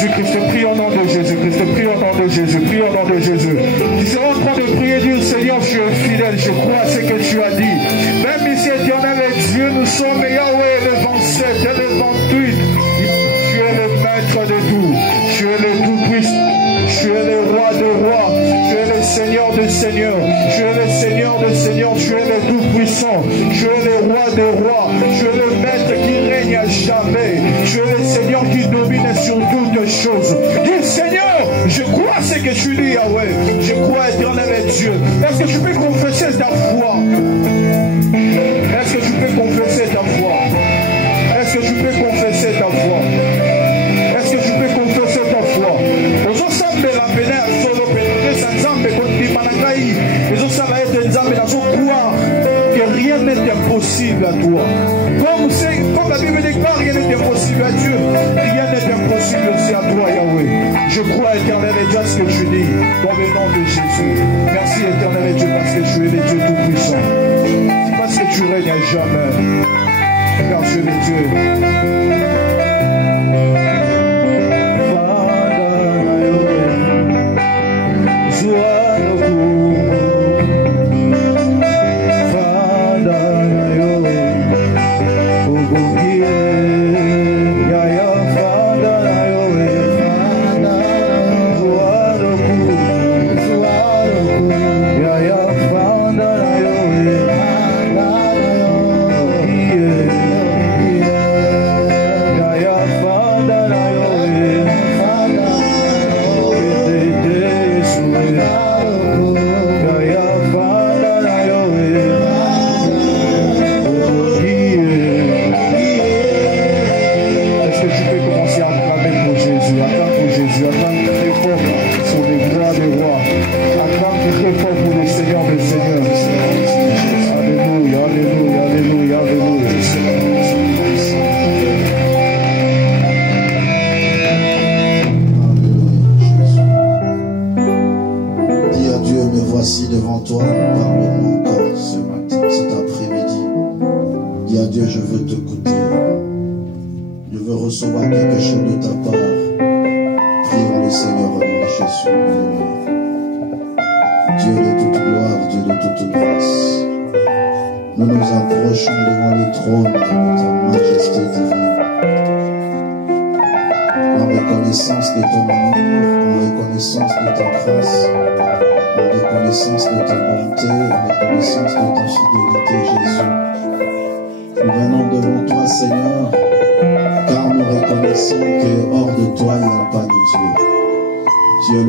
Jésus-Christ, prie au nom de Jésus-Christ, prie au nom de Jésus, prie au nom de Jésus. Tu seras en train de prier, dire Seigneur, je suis fidèle, je crois à ce que tu as dit. Même ici, éternel et Dieu, nous sommes Yahweh, le 27 et le 28. Tu es le maître de tout, tu es le tout-puissant, tu es le roi des rois, tu es le Seigneur des seigneurs, tu es le Seigneur des seigneurs, tu es le tout-puissant, tu es le roi des rois, tu es le maître qui règne à jamais, tu es le Seigneur qui domine sur toutes choses. Dis Seigneur, je crois à ce que tu dis, Yahweh, je crois éternel et Dieu. Est-ce que tu peux confesser ta foi? Est-ce que tu peux confesser ta foi? Est-ce que tu peux confesser ta foi? Est-ce que tu peux confesser ta foi? Que rien n'est impossible à toi. Comme la Bible déclare, rien n'est impossible à Dieu. Rien n'est impossible aussi à toi, Yahweh. Je crois, éternel et Dieu, à ce que tu dis dans le nom de Jésus. Merci, éternel et Dieu, parce que tu es le Dieu tout-puissant. Parce que tu règnes à jamais. Car tu es le Dieu.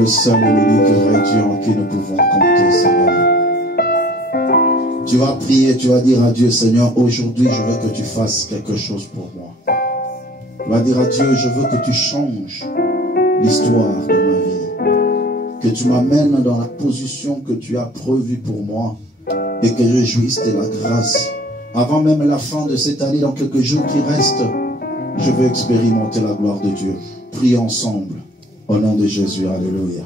Seul et l'unique vrai Dieu en qui nous pouvons compter, Seigneur. Tu vas prier, tu vas dire à Dieu, Seigneur, aujourd'hui je veux que tu fasses quelque chose pour moi. Tu vas dire à Dieu, je veux que tu changes l'histoire de ma vie. Que tu m'amènes dans la position que tu as prévue pour moi et que je jouisse de la grâce. Avant même la fin de cette année, dans quelques jours qui restent, je veux expérimenter la gloire de Dieu. Prions ensemble. Au nom de Jésus, alléluia.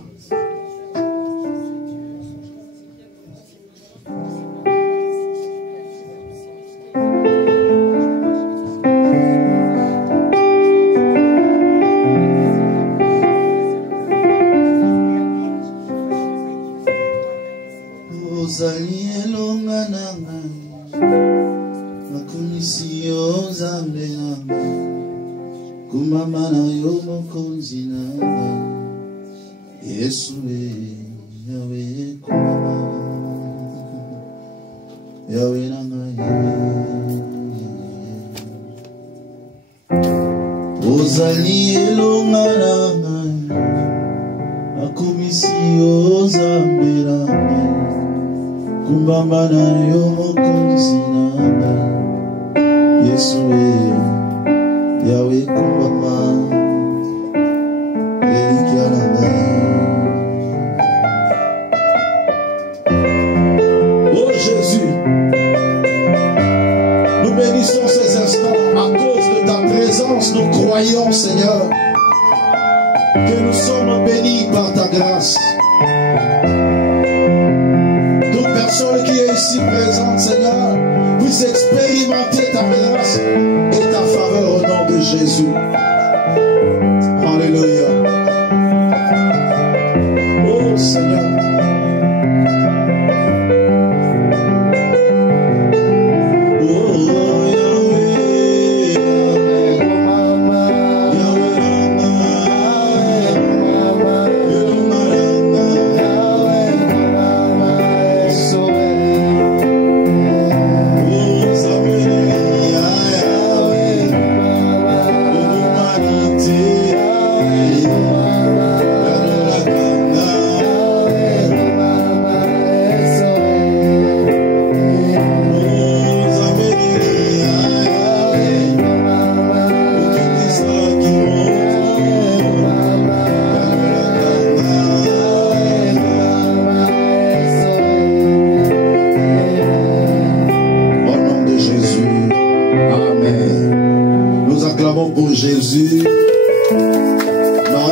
Nous croyons, Seigneur, que nous sommes bénis par ta grâce. Toute personne qui est ici présente, Seigneur, puisse expérimenter ta grâce et ta faveur au nom de Jésus. Alléluia.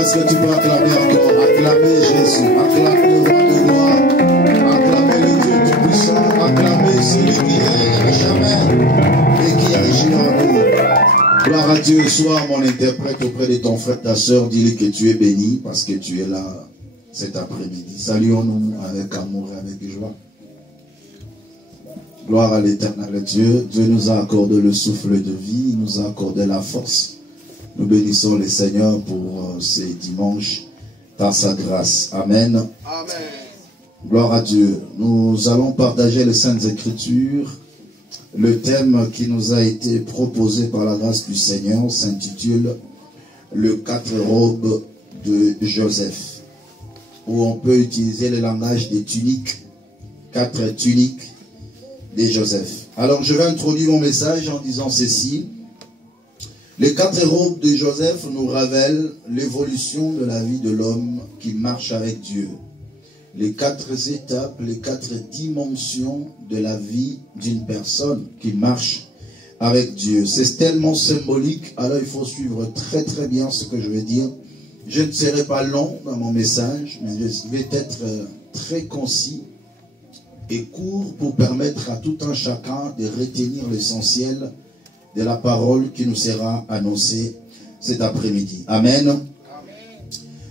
est-ce que tu peux acclamer encore? Acclamer Jésus, acclamer le roi de gloire, acclamer le Dieu tout-puissant, acclamer celui qui règne jamais et qui agit en nous. Gloire à Dieu, sois mon interprète auprès de ton frère, ta soeur, dis-lui que tu es béni parce que tu es là cet après-midi. Saluons-nous avec amour et avec joie. Gloire à l'éternel Dieu. Dieu nous a accordé le souffle de vie, il nous a accordé la force. Nous bénissons le Seigneur pour ces dimanches par sa grâce. Amen. Amen. Gloire à Dieu. Nous allons partager les Saintes Écritures. Le thème qui nous a été proposé par la grâce du Seigneur s'intitule « Le 4 robes de Joseph », où on peut utiliser le langage des tuniques, 4 tuniques de Joseph. Alors je vais introduire mon message en disant ceci. Les 4 robes de Joseph nous révèlent l'évolution de la vie de l'homme qui marche avec Dieu. Les 4 étapes, les 4 dimensions de la vie d'une personne qui marche avec Dieu. C'est tellement symbolique, alors il faut suivre très très bien ce que je vais dire. Je ne serai pas long dans mon message, mais je vais être très concis et court pour permettre à tout un chacun de retenir l'essentiel de la parole qui nous sera annoncée cet après-midi. Amen.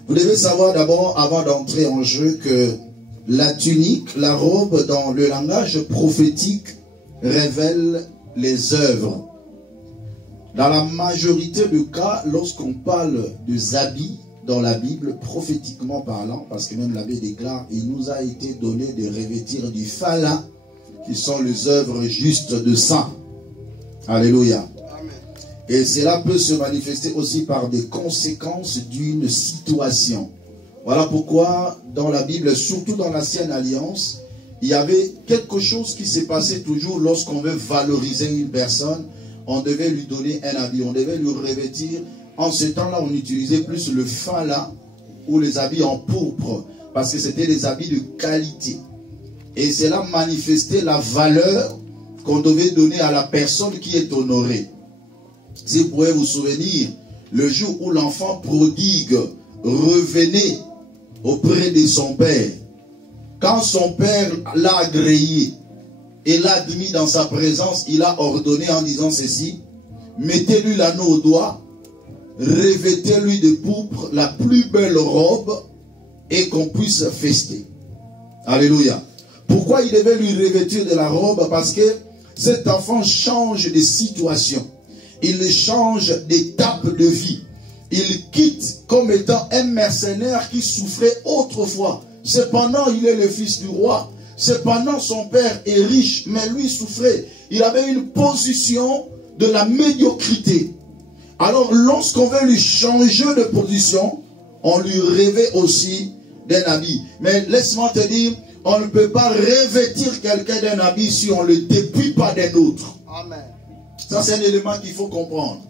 Vous devez savoir d'abord, avant d'entrer en jeu, que la tunique, la robe, dans le langage prophétique, révèle les œuvres. Dans la majorité des cas, lorsqu'on parle des habits dans la Bible, prophétiquement parlant, parce que même l'abbé déclare, il nous a été donné de revêtir du phala, qui sont les œuvres justes de saint. Alléluia. Et cela peut se manifester aussi par des conséquences d'une situation. Voilà pourquoi dans la Bible, surtout dans l'Ancienne Alliance, il y avait quelque chose qui s'est passé toujours lorsqu'on veut valoriser une personne. On devait lui donner un habit, on devait lui revêtir. En ce temps-là, on utilisait plus le phala ou les habits en pourpre parce que c'était des habits de qualité. Et cela manifestait la valeur qu'on devait donner à la personne qui est honorée. Si vous pouvez vous souvenir, le jour où l'enfant prodigue revenait auprès de son père, quand son père l'a agréé et l'a admis dans sa présence, il a ordonné en disant ceci: mettez-lui l'anneau au doigt, revêtez-lui de pourpre la plus belle robe et qu'on puisse fester. Alléluia. Pourquoi il devait lui revêtir de la robe? Parce que cet enfant change de situation. Il change d'étape de vie. Il quitte comme étant un mercenaire qui souffrait autrefois. Cependant, il est le fils du roi. Cependant, son père est riche, mais lui souffrait. Il avait une position de la médiocrité. Alors, lorsqu'on veut lui changer de position, on lui revêt aussi d'un habit. Mais laisse-moi te dire, on ne peut pas revêtir quelqu'un d'un habit si on ne le dépouille pas d'un autre. Amen. Ça, c'est un élément qu'il faut comprendre.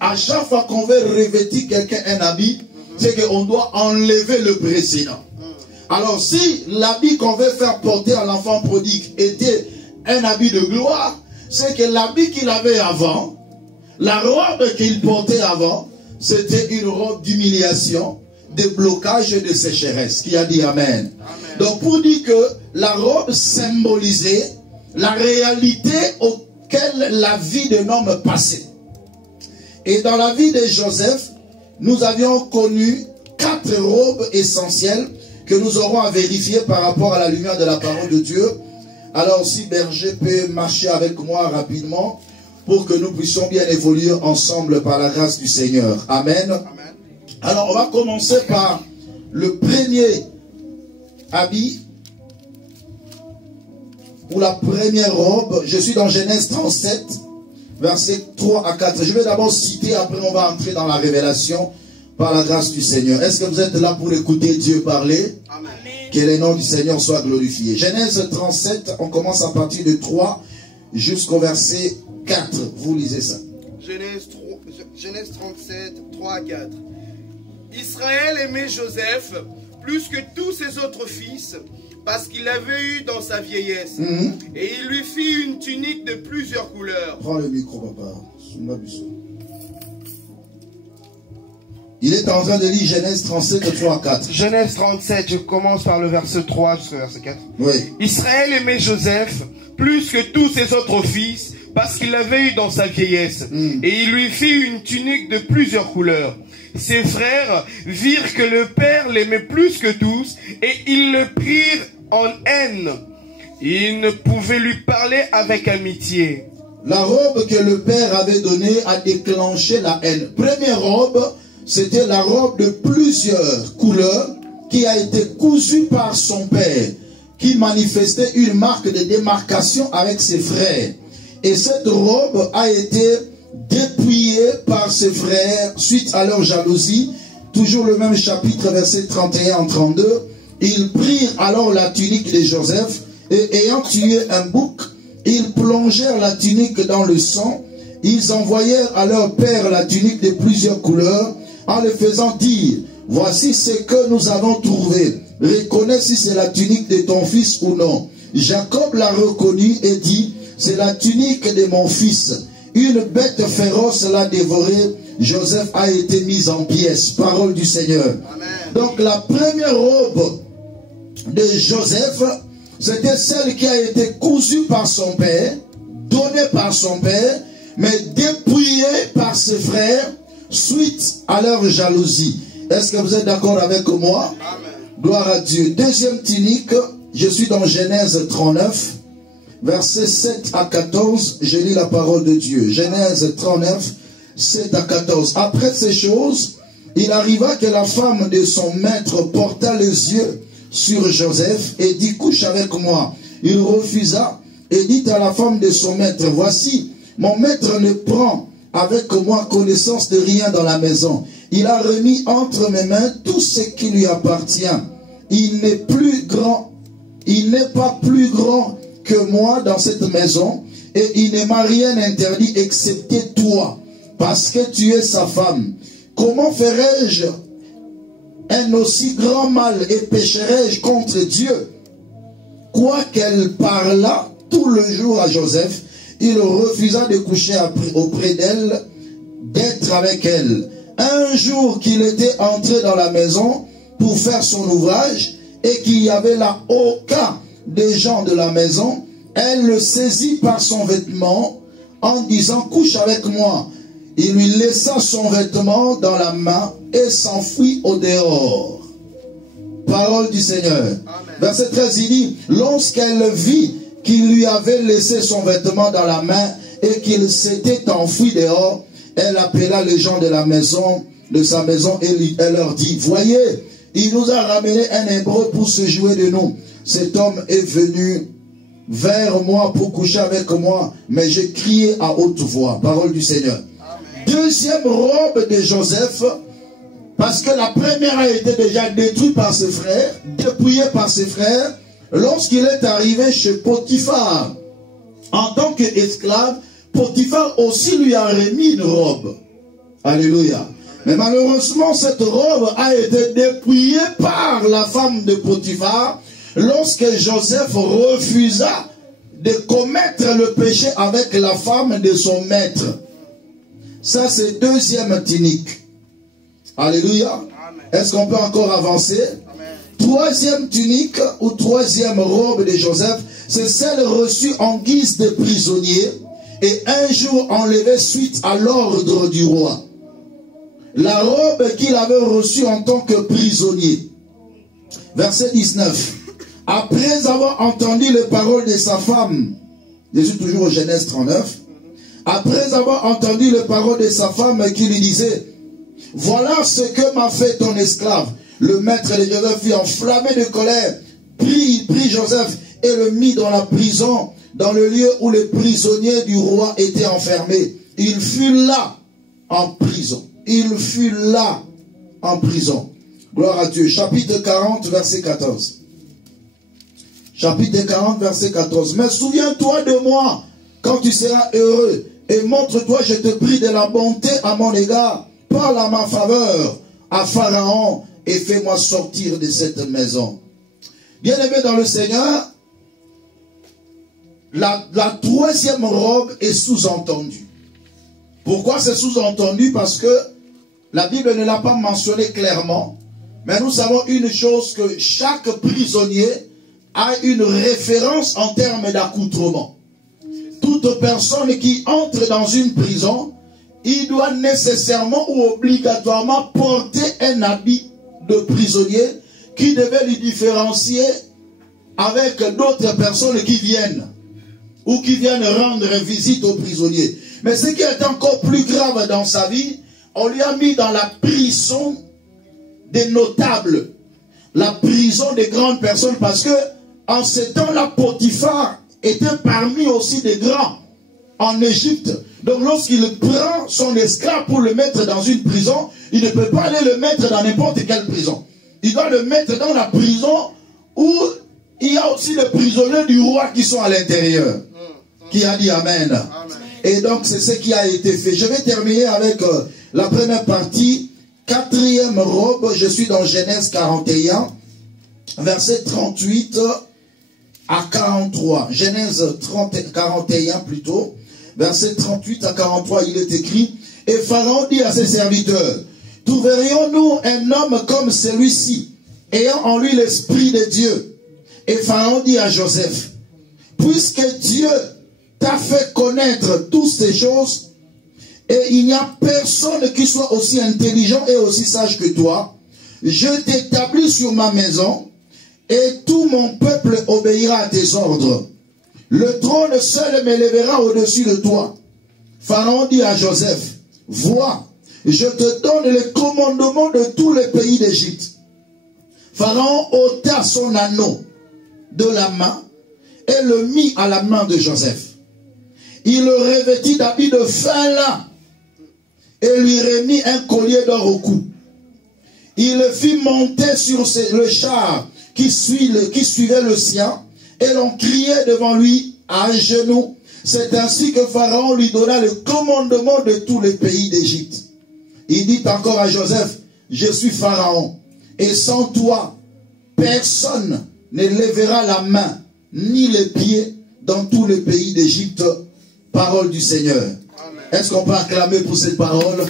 À chaque fois qu'on veut revêtir quelqu'un un habit, c'est qu'on doit enlever le précédent. Alors, si l'habit qu'on veut faire porter à l'enfant prodigue était un habit de gloire, c'est que l'habit qu'il avait avant, la robe qu'il portait avant, c'était une robe d'humiliation, de blocage et de sécheresse. Qui a dit Amen. Amen. Donc, pour dire que la robe symbolisait la réalité auquel la vie d'un homme passait. Et dans la vie de Joseph, nous avions connu 4 robes essentielles que nous aurons à vérifier par rapport à la lumière de la parole de Dieu. Alors si Berger peut marcher avec moi rapidement pour que nous puissions bien évoluer ensemble par la grâce du Seigneur. Amen. Amen. Alors on va commencer par le premier habit ou la première robe. Je suis dans Genèse 37, versets 3 à 4. Je vais d'abord citer, après on va entrer dans la révélation par la grâce du Seigneur. Est-ce que vous êtes là pour écouter Dieu parler? Amen. Que le nom du Seigneur soit glorifié. Genèse 37, on commence à partir de 3 jusqu'au verset 4. Vous lisez ça. Genèse 37, 3 à 4. Israël aimait Joseph plus que tous ses autres fils, parce qu'il l'avait eu dans sa vieillesse. Et il lui fit une tunique de plusieurs couleurs. Prends le micro, papa. Il est en train de lire Genèse 37, 3 à 4. Genèse 37, je commence par le verset 3 jusqu'au verset 4. Oui. Israël aimait Joseph plus que tous ses autres fils, parce qu'il l'avait eu dans sa vieillesse. Et il lui fit une tunique de plusieurs couleurs. Ses frères virent que le père l'aimait plus que tous, et ils le prirent en haine. Ils ne pouvaient lui parler avec amitié. La robe que le père avait donnée a déclenché la haine. Première robe, c'était la robe de plusieurs couleurs qui a été cousue par son père, qui manifestait une marque de démarcation avec ses frères. Et cette robe a été dépouillée par ses frères suite à leur jalousie. Toujours le même chapitre, verset 31 en 32. Ils prirent alors la tunique de Joseph et ayant tué un bouc, ils plongèrent la tunique dans le sang. Ils envoyèrent à leur père la tunique de plusieurs couleurs en le faisant dire: voici ce que nous avons trouvé. Reconnais si c'est la tunique de ton fils ou non. Jacob l'a reconnue et dit: c'est la tunique de mon fils. Une bête féroce l'a dévoré. Joseph a été mis en pièces. Parole du Seigneur. Amen. Donc la première robe de Joseph, c'était celle qui a été cousue par son père, donnée par son père, mais dépouillée par ses frères suite à leur jalousie. Est-ce que vous êtes d'accord avec moi? Amen. Gloire à Dieu. Deuxième tunique, je suis dans Genèse 39, versets 7 à 14. Je lis la parole de Dieu. Genèse 39, 7 à 14. Après ces choses, il arriva que la femme de son maître porta les yeux sur Joseph et dit: couche avec moi. Il refusa et dit à la femme de son maître: voici, mon maître ne prend avec moi connaissance de rien dans la maison. Il a remis entre mes mains tout ce qui lui appartient. Il n'est plus grand, il n'est pas plus grand que moi dans cette maison, et il ne m'a rien interdit excepté toi, parce que tu es sa femme. Comment ferais-je un aussi grand mal et pécherai-je contre Dieu? Quoiqu'elle parlât tout le jour à Joseph, il refusa de coucher auprès d'elle, d'être avec elle. Un jour qu'il était entré dans la maison pour faire son ouvrage et qu'il n'y avait là aucun des gens de la maison, elle le saisit par son vêtement en disant: couche avec moi. Il lui laissa son vêtement dans la main et s'enfuit au dehors. Parole du Seigneur. Amen. Verset 13, il dit: lorsqu'elle vit qu'il lui avait laissé son vêtement dans la main et qu'il s'était enfui dehors, elle appela les gens de la maison, de sa maison, et elle leur dit: voyez, il nous a ramené un hébreu pour se jouer de nous. Cet homme est venu vers moi pour coucher avec moi, mais j'ai crié à haute voix. Parole du Seigneur. Amen. Deuxième robe de Joseph, parce que la première a été déjà détruite par ses frères, dépouillée par ses frères, lorsqu'il est arrivé chez Potiphar. En tant qu'esclave, Potiphar aussi lui a remis une robe. Alléluia. Mais malheureusement, cette robe a été dépouillée par la femme de Potiphar lorsque Joseph refusa de commettre le péché avec la femme de son maître. Ça, c'est deuxième tunique. Alléluia. Est-ce qu'on peut encore avancer? Amen. Troisième tunique ou troisième robe de Joseph, c'est celle reçue en guise de prisonnier et un jour enlevée suite à l'ordre du roi. La robe qu'il avait reçue en tant que prisonnier. Verset 19. Après avoir entendu les paroles de sa femme, je suis toujours au Genèse 39, après avoir entendu les paroles de sa femme qui lui disait: voilà ce que m'a fait ton esclave. Le maître de Joseph fut enflammé de colère, prit Joseph et le mit dans la prison, dans le lieu où les prisonniers du roi étaient enfermés. Il fut là en prison. Il fut là en prison. Gloire à Dieu. Chapitre 40, verset 14. Chapitre 40, verset 14. Mais souviens-toi de moi quand tu seras heureux et montre-toi, je te prie, de la bonté à mon égard. Parle à ma faveur à Pharaon et fais-moi sortir de cette maison. Bien-aimé dans le Seigneur, la troisième robe est sous-entendue. Pourquoi c'est sous-entendu? Parce que la Bible ne l'a pas mentionné clairement, mais nous savons une chose, que chaque prisonnier a une référence en termes d'accoutrement. Toute personne qui entre dans une prison, il doit nécessairement ou obligatoirement porter un habit de prisonnier qui devait lui différencier avec d'autres personnes qui viennent ou qui viennent rendre visite aux prisonniers. Mais ce qui est encore plus grave dans sa vie, on lui a mis dans la prison des notables, la prison des grandes personnes, parce que en ce temps-là, Potiphar était parmi aussi des grands en Égypte. Donc lorsqu'il prend son esclave pour le mettre dans une prison, il ne peut pas aller le mettre dans n'importe quelle prison. Il doit le mettre dans la prison où il y a aussi les prisonniers du roi qui sont à l'intérieur. Qui a dit Amen. Amen. Et donc c'est ce qui a été fait. Je vais terminer avec la première partie, 4e robe. Je suis dans Genèse 41, verset 38 à 43. Genèse 41 plutôt, verset 38 à 43, il est écrit: et Pharaon dit à ses serviteurs, trouverions-nous un homme comme celui-ci, ayant en lui l'esprit de Dieu? Et Pharaon dit à Joseph, puisque Dieu t'a fait connaître toutes ces choses, et il n'y a personne qui soit aussi intelligent et aussi sage que toi, je t'établis sur ma maison, et tout mon peuple obéira à tes ordres. Le trône seul m'élèvera au-dessus de toi. Pharaon dit à Joseph, vois, je te donne le commandement de tous les pays d'Égypte. Pharaon ôta son anneau de la main et le mit à la main de Joseph. Il le revêtit d'habits de fin lin et lui remit un collier d'or au cou. Il le fit monter sur le char qui suivait le sien, et l'on criait devant lui à genoux. C'est ainsi que Pharaon lui donna le commandement de tous les pays d'Égypte. Il dit encore à Joseph, je suis Pharaon, et sans toi, personne ne lèvera la main, ni les pieds dans tous les pays d'Égypte. Parole du Seigneur. Est-ce qu'on peut acclamer pour cette parole?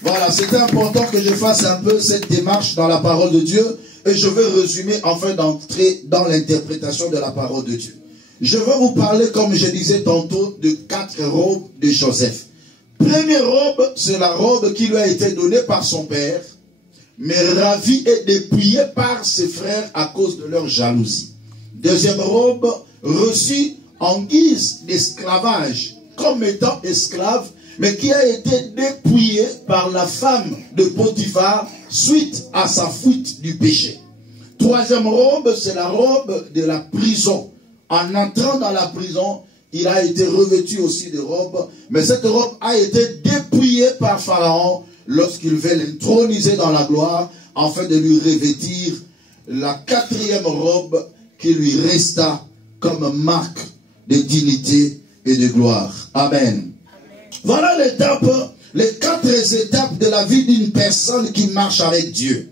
Voilà, c'est important que je fasse un peu cette démarche dans la parole de Dieu, et je vais résumer afin d'entrer dans l'interprétation de la parole de Dieu. Je vais vous parler, comme je disais tantôt, de 4 robes de Joseph. Première robe, c'est la robe qui lui a été donnée par son père, mais ravie et dépouillée par ses frères à cause de leur jalousie. Deuxième robe, reçue en guise d'esclavage, comme étant esclave, mais qui a été dépouillée par la femme de Potiphar suite à sa fuite du péché. Troisième robe, c'est la robe de la prison. En entrant dans la prison, il a été revêtu aussi de robe, mais cette robe a été dépouillée par Pharaon lorsqu'il veut l'introniser dans la gloire, afin de lui revêtir la 4e robe qui lui resta comme marque de dignité et de gloire. Amen. Voilà les 4 étapes de la vie d'une personne qui marche avec Dieu.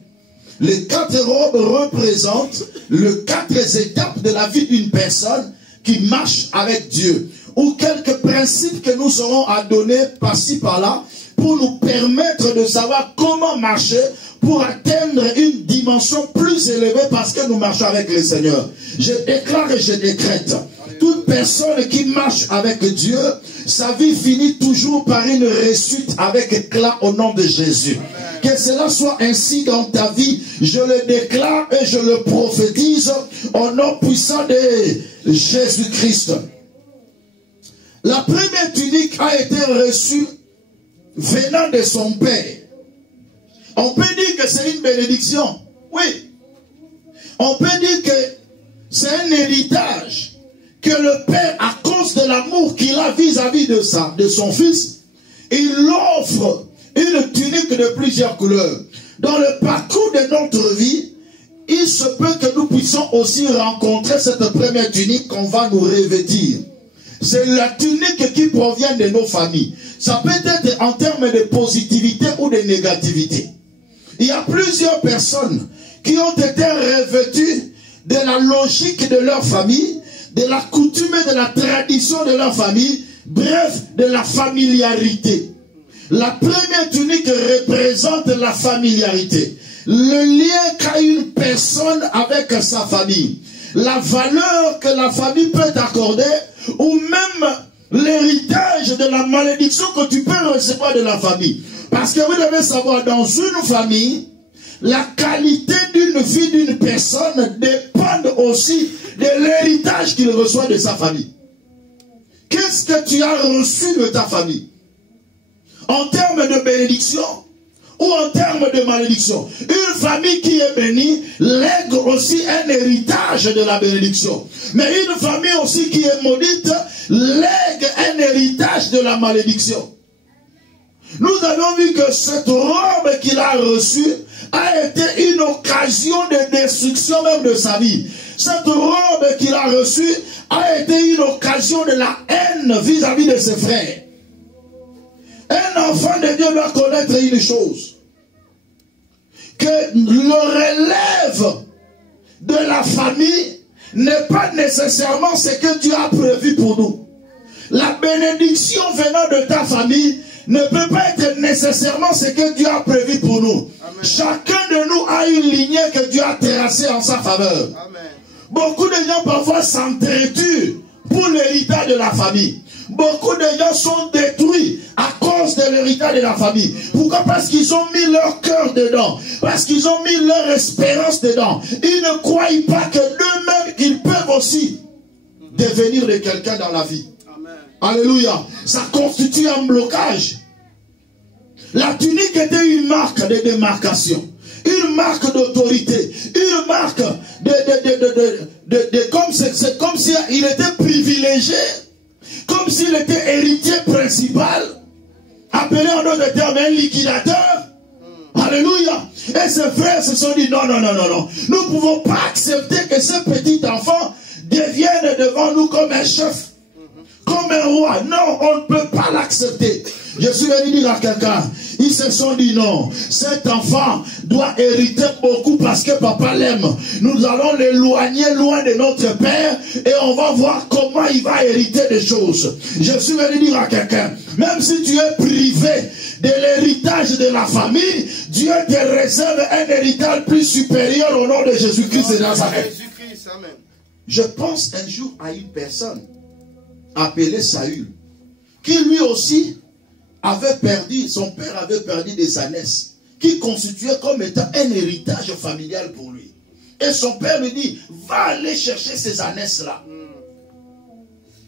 Les 4 robes représentent les 4 étapes de la vie d'une personne qui marche avec Dieu. Ou quelques principes que nous serons à donner par-ci par-là pour nous permettre de savoir comment marcher pour atteindre une dimension plus élevée parce que nous marchons avec le Seigneur. Je déclare et je décrète. Toute personne qui marche avec Dieu, sa vie finit toujours par une réussite avec éclat au nom de Jésus. Amen. Que cela soit ainsi dans ta vie, je le déclare et je le prophétise au nom puissant de Jésus-Christ. La première tunique a été reçue venant de son père. On peut dire que c'est une bénédiction. Oui. On peut dire que c'est un héritage que le père, à cause de l'amour qu'il a vis-à-vis de son fils, il offre une tunique de plusieurs couleurs. Dans le parcours de notre vie, il se peut que nous puissions aussi rencontrer cette première tunique qu'on va nous revêtir. C'est la tunique qui provient de nos familles. Ça peut être en termes de positivité ou de négativité. Il y a plusieurs personnes qui ont été revêtues de la logique de leur famille, de la coutume et de la tradition de leur famille, bref, de la familiarité. La première tunique représente la familiarité. Le lien qu'a une personne avec sa famille. La valeur que la famille peut t'accorder, ou même l'héritage de la malédiction que tu peux recevoir de la famille. Parce que vous devez savoir, dans une famille, la qualité d'une vie d'une personne dépend aussi de l'héritage qu'il reçoit de sa famille. Qu'est-ce que tu as reçu de ta famille? En termes de bénédiction ou en termes de malédiction? Une famille qui est bénie lègue aussi un héritage de la bénédiction. Mais une famille aussi qui est maudite lègue un héritage de la malédiction. Nous avons vu que cette robe qu'il a reçue a été une occasion de destruction même de sa vie. Cette robe qu'il a reçue a été une occasion de la haine vis-à-vis de ses frères. Un enfant de Dieu doit connaître une chose. Que le relève de la famille n'est pas nécessairement ce que Dieu a prévu pour nous. La bénédiction venant de ta famille ne peut pas être nécessairement ce que Dieu a prévu pour nous. Amen. Chacun de nous a une lignée que Dieu a tracée en sa faveur. Amen. Beaucoup de gens parfois s'entretuent pour l'héritage de la famille. Beaucoup de gens sont détruits à cause de l'héritage de la famille. Pourquoi? Parce qu'ils ont mis leur cœur dedans. Parce qu'ils ont mis leur espérance dedans. Ils ne croient pas que d'eux-mêmes, ils peuvent aussi devenir de quelqu'un dans la vie. Amen. Alléluia. Ça constitue un blocage. La tunique était une marque de démarcation. Une marque d'autorité. Une marque c'est comme s'il était privilégié. Comme s'il était héritier principal, appelé en d'autres termes un liquidateur. Alléluia. Et ses frères se sont dit non, non, non, non, non. Nous ne pouvons pas accepter que ce petit enfant devienne devant nous comme un chef, comme un roi. Non, on ne peut pas l'accepter. Je suis venu dire à quelqu'un, ils se sont dit non, cet enfant doit hériter beaucoup parce que papa l'aime. Nous allons l'éloigner loin de notre père et on va voir comment il va hériter des choses. Je suis venu dire à quelqu'un, même si tu es privé de l'héritage de la famille, Dieu te réserve un héritage plus supérieur au nom de Jésus-Christ de Nazareth. Je pense un jour à une personne appelée Saül, qui lui aussi avait perdu, son père avait perdu des ânesses, qui constituaient comme étant un héritage familial pour lui. Et son père lui dit, va aller chercher ces ânesses-là.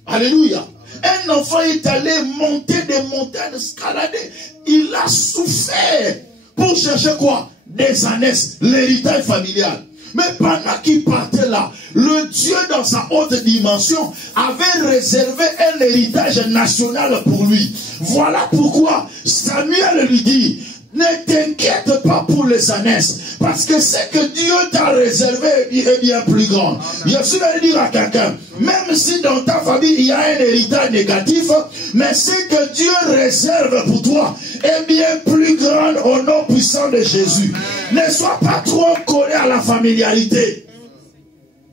Alléluia. Un enfant est allé monter des montagnes, escalader. Il a souffert pour chercher quoi? Des ânesses, l'héritage familial. Mais pendant qu'il partait là, le Dieu dans sa haute dimension avait réservé un héritage national pour lui. Voilà pourquoi Samuel lui dit, ne t'inquiète pas pour les ânesses, parce que ce que Dieu t'a réservé est bien plus grand. Je suis venu dire à quelqu'un, même si dans ta famille il y a un héritage négatif, mais ce que Dieu réserve pour toi est bien plus grand au nom puissant de Jésus. Ne sois pas trop collé à la familiarité.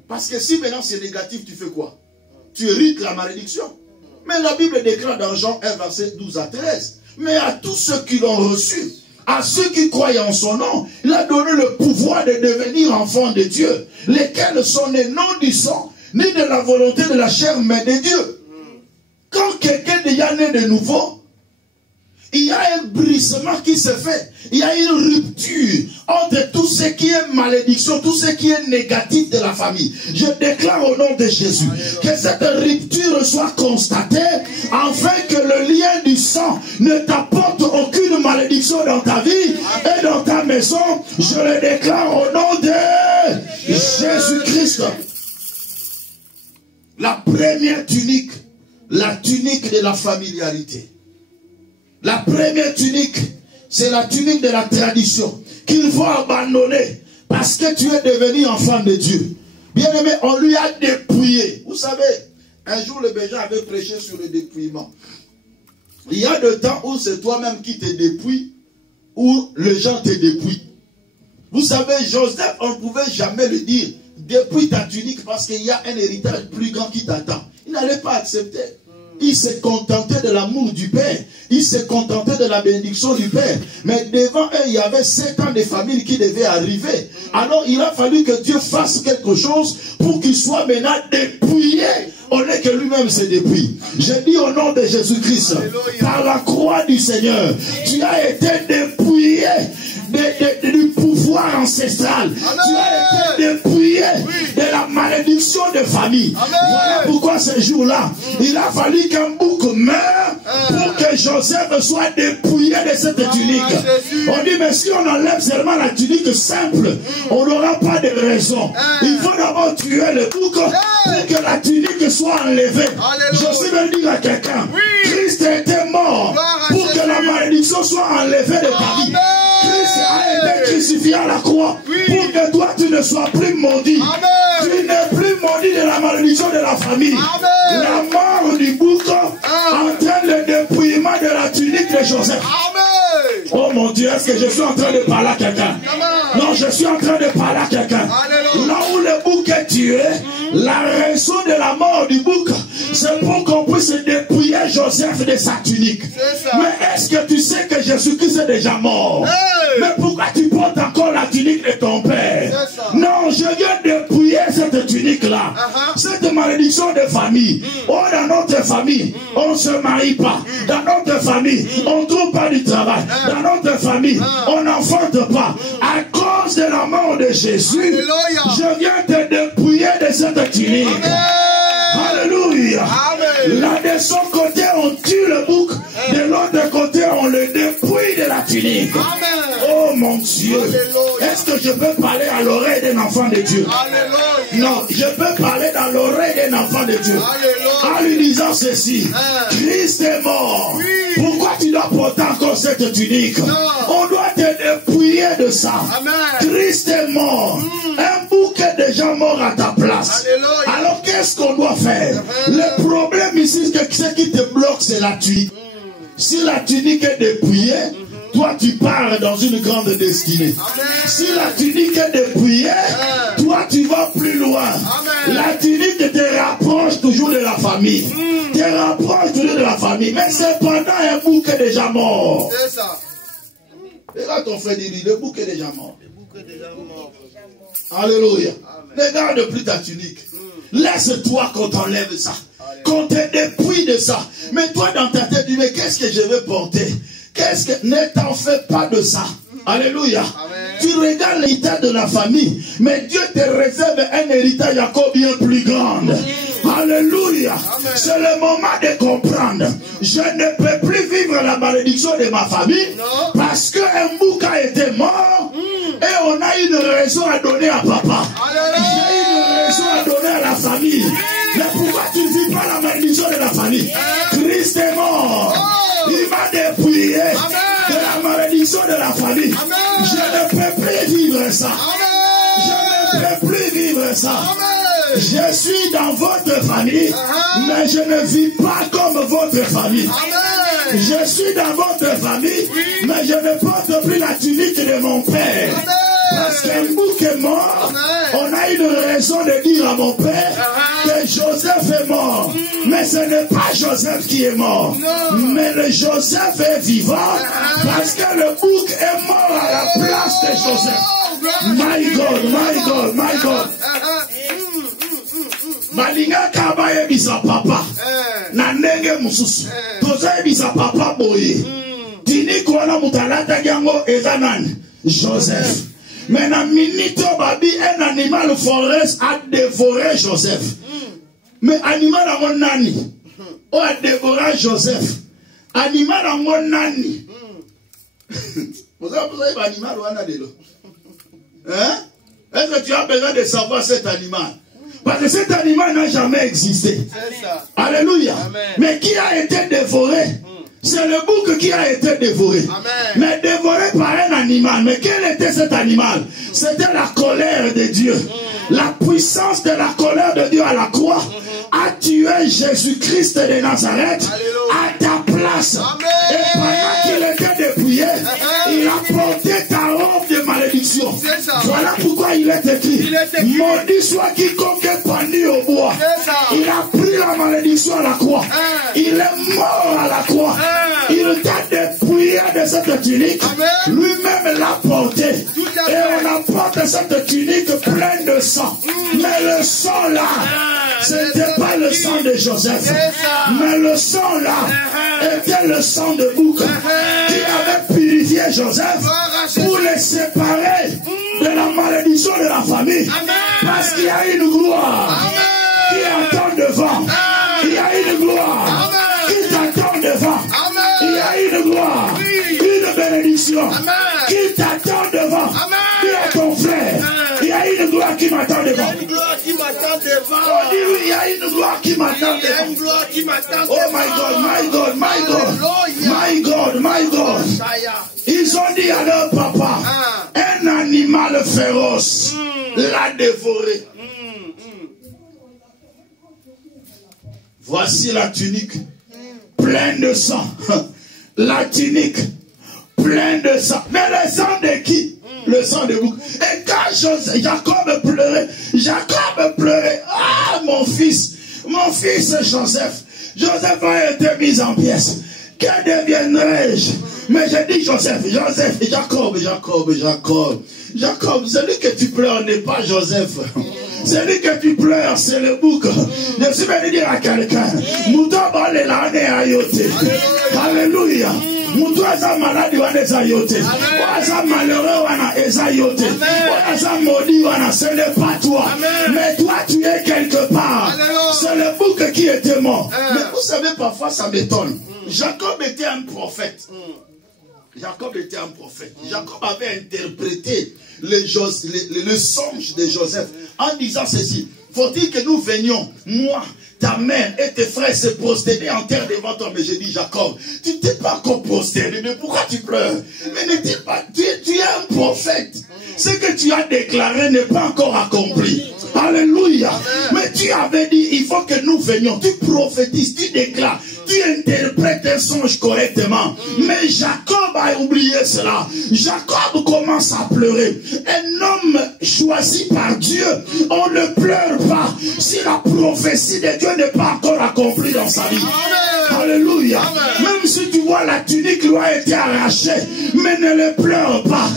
Parce que si maintenant c'est négatif, tu fais quoi? Tu hérites la malédiction. Mais la Bible déclare dans Jean 1, verset 12 à 13. Mais à tous ceux qui l'ont reçu, à ceux qui croient en son nom, il a donné le pouvoir de devenir enfants de Dieu, lesquels sont nés non du sang, ni de la volonté de la chair, mais de Dieu. Quand quelqu'un est déjà né de nouveau, il y a un brisement qui se fait. Il y a une rupture entre tout ce qui est malédiction, tout ce qui est négatif de la famille. Je déclare au nom de Jésus que cette rupture soit constatée afin que le lien du sang ne t'apporte aucune malédiction dans ta vie et dans ta maison. Je le déclare au nom de Jésus-Christ. La première tunique, la tunique de la familiarité. La première tunique, c'est la tunique de la tradition qu'il faut abandonner parce que tu es devenu enfant de Dieu. Bien aimé, on lui a dépouillé. Vous savez, un jour le berger avait prêché sur le dépouillement. Il y a des temps où c'est toi-même qui te dépouilles, où les gens te dépouillent. Vous savez, Joseph, on ne pouvait jamais lui dire, dépouille ta tunique parce qu'il y a un héritage plus grand qui t'attend. Il n'allait pas accepter. il se contentait de l'amour du Père. Il se contentait de la bénédiction du Père. Mais devant eux, il y avait 7 ans de famille qui devaient arriver. Alors il a fallu que Dieu fasse quelque chose pour qu'il soit maintenant dépouillé. On est que lui-même se dépouille. Je dis au nom de Jésus-Christ, par la croix du Seigneur, tu as été dépouillé du pouvoir ancestral. Tu as été dépouillé de la malédiction de famille. Voilà pourquoi ce jour-là, il a fallu qu'un bouc meure pour que Joseph soit dépouillé de cette tunique. On dit, mais si on enlève seulement la tunique simple, on n'aura pas de raison. Il faut d'abord tuer le bouc pour que la tunique soit enlevée. Je suis venu dire à quelqu'un, Christ était mort pour que la malédiction soit enlevée de ta vie. Christ a été crucifié à la croix pour que toi tu ne sois plus maudit. Tu n'es plus maudit de la malédiction de la famille. La mort du bouc entraîne le dépouillement de la tunique de Joseph. Oh mon Dieu, est-ce que je suis en train de parler à quelqu'un? Non, je suis en train de parler à quelqu'un. Là où le bouc est tué, la raison de la mort du bouc, c'est pour qu'on puisse dépouiller Joseph de sa tunique. Mais est-ce que tu sais que Jésus-Christ est déjà mort? Mais pourquoi tu portes encore la tunique de ton père? Non, je viens dépouiller cette tunique-là. Cette malédiction de famille. Oh, dans notre famille, on ne se marie pas. Dans notre famille, on ne trouve pas du travail. Dans notre famille, on n'enfante pas. À cause de la mort de Jésus, je viens te dépouiller de cette tunique. Alléluia. Là de son côté, on tue le bouc. De l'autre côté, on le dépouille de la tunique. Oh mon Dieu. Est-ce que je peux parler à l'oreille d'un enfant de Dieu? Non, je peux parler dans l'oreille d'un enfant de Dieu. En lui disant ceci, Christ est mort. Pourquoi tu dois porter encore cette tunique? On doit te dépouiller de ça. Christ est mort. Un bouc est déjà mort à ta place. Alors qu'est-ce qu'on doit faire? Le problème ici, c'est que ce qui te bloque, c'est la tunique. Si la tunique est dépouillée, toi tu pars dans une grande destinée. Si la tunique est dépouillée, toi tu vas plus loin. La tunique te rapproche toujours de la famille. Te rapproche toujours de la famille. Mais cependant, un bouc est déjà mort. C'est ça. Et là ton frère dit, le bouc est déjà mort. Le bouc est déjà mort. Alléluia. Ne garde plus ta tunique. Laisse-toi qu'on t'enlève ça. Qu'on te dépouille de ça. Mais toi dans ta tête, dis, mais qu'est-ce que je vais porter? Ne t'en fais pas de ça. Alléluia. Tu regardes l'héritage de la famille, mais Dieu te réserve un héritage encore bien plus grand. Alléluia. C'est le moment de comprendre. Je ne peux plus vivre la malédiction de ma famille parce qu'un bouc a été mort et on a une raison à donner à papa. J'ai une raison à donner à la famille. Mais pourquoi tu ne vis pas la malédiction de la famille? Christ est mort. Il m'a dépouillé de la malédiction de la famille. Je ne peux plus vivre ça. Je ne peux plus vivre ça. Je suis dans votre famille, mais je ne vis pas comme votre famille. Je suis dans votre famille, mais je ne porte plus la tunique de mon père. Parce qu'un bouc est mort, on a une raison de dire à mon père que Joseph est mort. Mais ce n'est pas Joseph qui est mort. Mais le Joseph est vivant parce que le bouc est mort à la place de Joseph. My God, my God, my God. Malinga kaba yebisa papa. Na ndenge mususu. Toza yebisa papa boye. Tini kwana mutalata yango ezanan. Joseph. Mais dans minute babi un animal forest a dévoré Joseph. Mais animal a mon nani. O a dévoré Joseph. Animal a mon nani. Vous avez animal ou un adélo? Hein? Est-ce que tu as besoin de savoir cet animal? Parce que cet animal n'a jamais existé. Alléluia. Amen. Mais qui a été dévoré? C'est le bouc qui a été dévoré. Amen. Mais dévoré par un animal. Mais quel était cet animal? C'était la colère de Dieu. La puissance de la colère de Dieu à la croix a tué Jésus-Christ de Nazareth à ta place. Amen. Et pendant qu'il était dépouillé, il a porté ta robe de malédiction. Voilà pourquoi il est écrit, maudit soit quiconque est pendu au bois. Il a pris la malédiction à la croix. Il Il est mort à la croix. Il t'a dépouillé de cette tunique. Lui-même l'a porté. Et on apporte cette tunique pleine de sang. Mais le sang là, ce n'était pas le sang de Joseph. Mais le sang là était le sang de bouc qui avait purifié Joseph pour les séparer de la malédiction de la famille. Parce qu'il y a une gloire qui attend devant. Il y a une gloire qui t'attend devant. Il y a une gloire, une bénédiction qui t'attend devant. Dis à ton frère, il y a une gloire qui m'attend devant. Il y a une gloire qui m'attend devant. Il y a une gloire qui m'attend devant. Oh my God, my God, my God. My God, my God. Ils ont dit à leur papa, un animal féroce l'a dévoré. Voici la tunique pleine de sang. La tunique pleine de sang. Mais le sang de qui? Le sang de bouc. Et quand Jacob pleurait. Ah, mon fils Joseph. Joseph a été mis en pièces. Que deviendrai-je? Mais j'ai dit Jacob, celui que tu pleures n'est pas Joseph. Celui que tu pleures, c'est le bouc. Je suis venu dire à quelqu'un, alléluia. Mutu aza malade wana eza yote. Aza malheureux wana eza yote. Aza maudit wana, ce n'est pas toi. Mais toi tu es quelque part. C'est le bouc qui était mort. Mais vous savez, parfois ça m'étonne. Jacob était un prophète. Jacob était un prophète. Jacob avait interprété le songe de Joseph en disant ceci. Faut-il que nous venions, moi, ta mère et tes frères se prosterner en terre devant toi? Mais j'ai dit, Jacob, tu t'es pas encore prosterné, mais pourquoi tu pleures? Mais ne t'es pas, tu es un prophète. Ce que tu as déclaré n'est pas encore accompli. Alléluia. Mais tu avais dit, il faut que nous venions. Tu prophétises, tu déclares, tu interprètes un songe correctement. Mais Jacob a oublié cela. Jacob commence à pleurer. Un homme choisi par Dieu, on ne pleure pas si la prophétie de Dieu n'est pas encore accomplie dans sa vie. Alléluia. Même si tu vois la tunique lui a été arrachée, mais ne le pleure pas.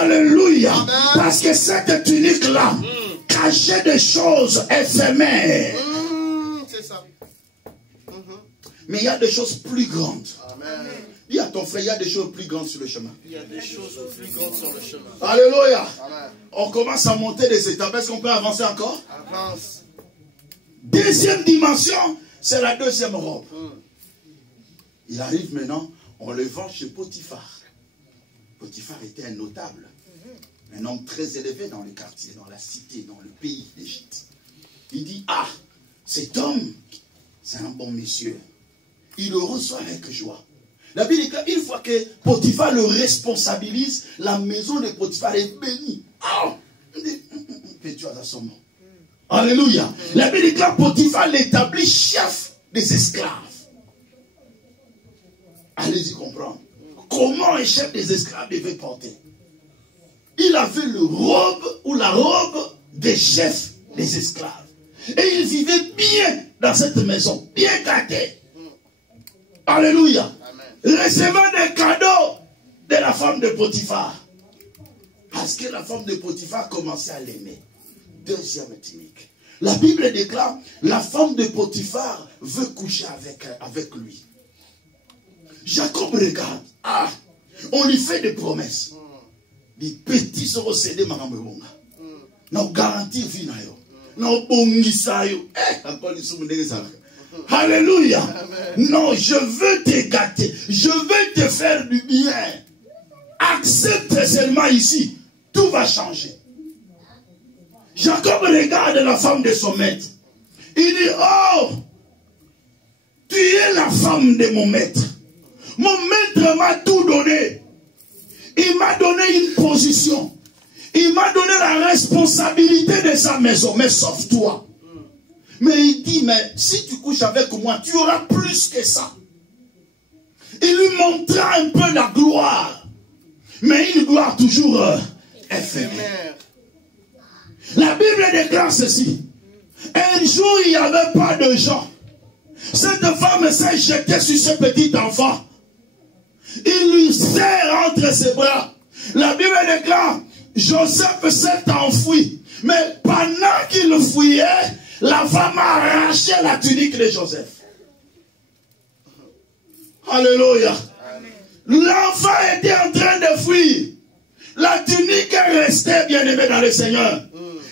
Alléluia. Parce que cette tunique-là cachait des choses éphémères. C'est ça. Mais il y a des choses plus grandes. Amen. Dis à ton frère, il y a des choses plus grandes sur le chemin. Il y a des choses plus grandes sur le chemin. Alléluia. Amen. On commence à monter des étapes. Est-ce qu'on peut avancer encore? Avance. Deuxième dimension, c'est la deuxième robe. Il arrive maintenant, on le vend chez Potiphar. Potiphar était un notable. Un homme très élevé dans les quartiers, dans la cité, dans le pays d'Égypte. Il dit, ah, cet homme, c'est un bon monsieur. Il le reçoit avec joie. La Bible dit qu'une fois que Potiphar le responsabilise, la maison de Potiphar est bénie. Ah, que tu as à son nom. Alléluia. La Bible dit que Potiphar l'établit chef des esclaves. Allez-y comprendre. Comment un chef des esclaves devait porter? Il avait le robe ou la robe des chefs des esclaves. Et il vivait bien dans cette maison, bien gâté. Alléluia. Recevant des cadeaux de la femme de Potiphar. Parce que la femme de Potiphar commençait à l'aimer. Deuxième tunique. La Bible déclare, la femme de Potiphar veut coucher avec lui. Jacob regarde. Ah, on lui fait des promesses. Les petits seront cédés, madame Bonga. Nous garantis vie. Nous bongisa yo. Alléluia. Non, je veux te gâter. Je veux te faire du bien. Accepte seulement ici. Tout va changer. Jacob regarde la femme de son maître. Il dit, oh, tu es la femme de mon maître. Mon maître m'a tout donné. Il m'a donné une position. Il m'a donné la responsabilité de sa maison. Mais sauf toi. Mais il dit, mais si tu couches avec moi, tu auras plus que ça. Il lui montra un peu la gloire. Mais une gloire toujours éphémère. La Bible déclare ceci. Un jour, il n'y avait pas de gens. Cette femme s'est jetée sur ce petit enfant. Il lui serre entre ses bras. La Bible déclare, Joseph s'est enfui. Mais pendant qu'il fouillait, la femme a arraché la tunique de Joseph. Alléluia. L'enfant était en train de fuir. La tunique est restée, bien aimée dans le Seigneur.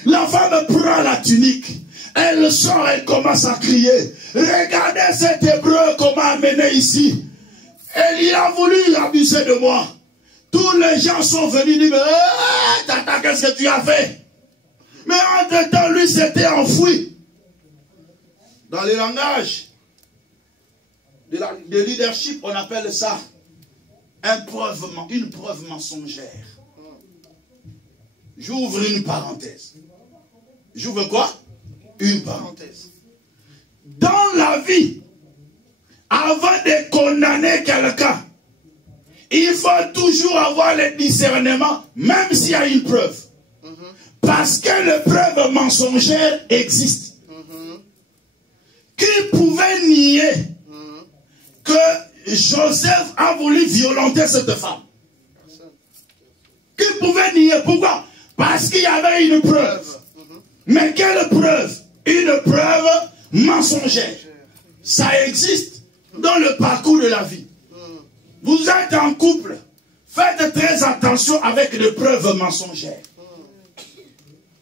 La femme prend la tunique. Elle sort, elle commence à crier. Regardez cet hébreu qu'on m'a amené ici. Il a voulu abuser de moi. Tous les gens sont venus dire, tata, qu'est-ce que tu as fait? Mais entre-temps, lui s'était enfoui. Dans le langage de leadership, on appelle ça une preuve mensongère. J'ouvre une parenthèse. J'ouvre quoi? Une parenthèse. Dans la vie, avant de condamner quelqu'un, il faut toujours avoir le discernement, même s'il y a une preuve. Parce que les preuves mensongères existent. Qui pouvait nier que Joseph a voulu violenter cette femme? Qui pouvait nier? Pourquoi? Parce qu'il y avait une preuve. Mais quelle preuve? Une preuve mensongère. Ça existe dans le parcours de la vie. Vous êtes en couple. Faites très attention avec les preuves mensongères.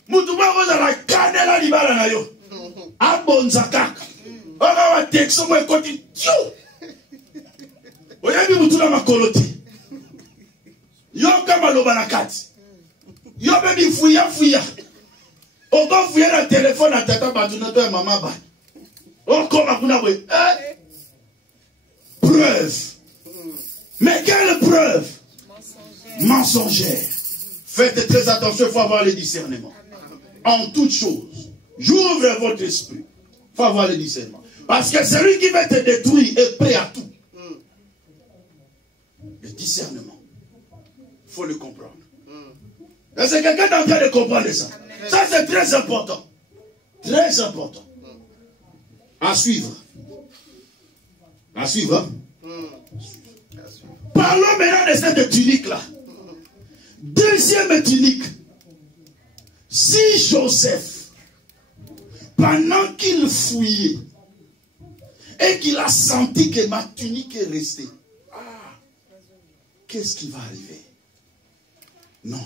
Mutuba vous la canela libala na yo. Abonzaka. Oga wa texo mo ekoti tio. Oyabi mutula makoloti. Yo kama loba na kati. Yo bebi fuya. Oga fuya na téléphone na tata batuna to mama ba. Okoma kuna we. Preuve. Mais quelle preuve? Mensongère. Faites très attention, il faut avoir le discernement. En toutes choses, j'ouvre votre esprit. Il faut avoir le discernement. Parce que celui qui va te détruire est prêt à tout. Le discernement. Il faut le comprendre. Est-ce que quelqu'un est en train de comprendre ça? Ça, c'est très important. Très important. À suivre. À suivre. Parlons maintenant de cette tunique-là. Deuxième tunique. Si Joseph, pendant qu'il fouillait, et qu'il a senti que ma tunique est restée, qu'est-ce qui va arriver? Non,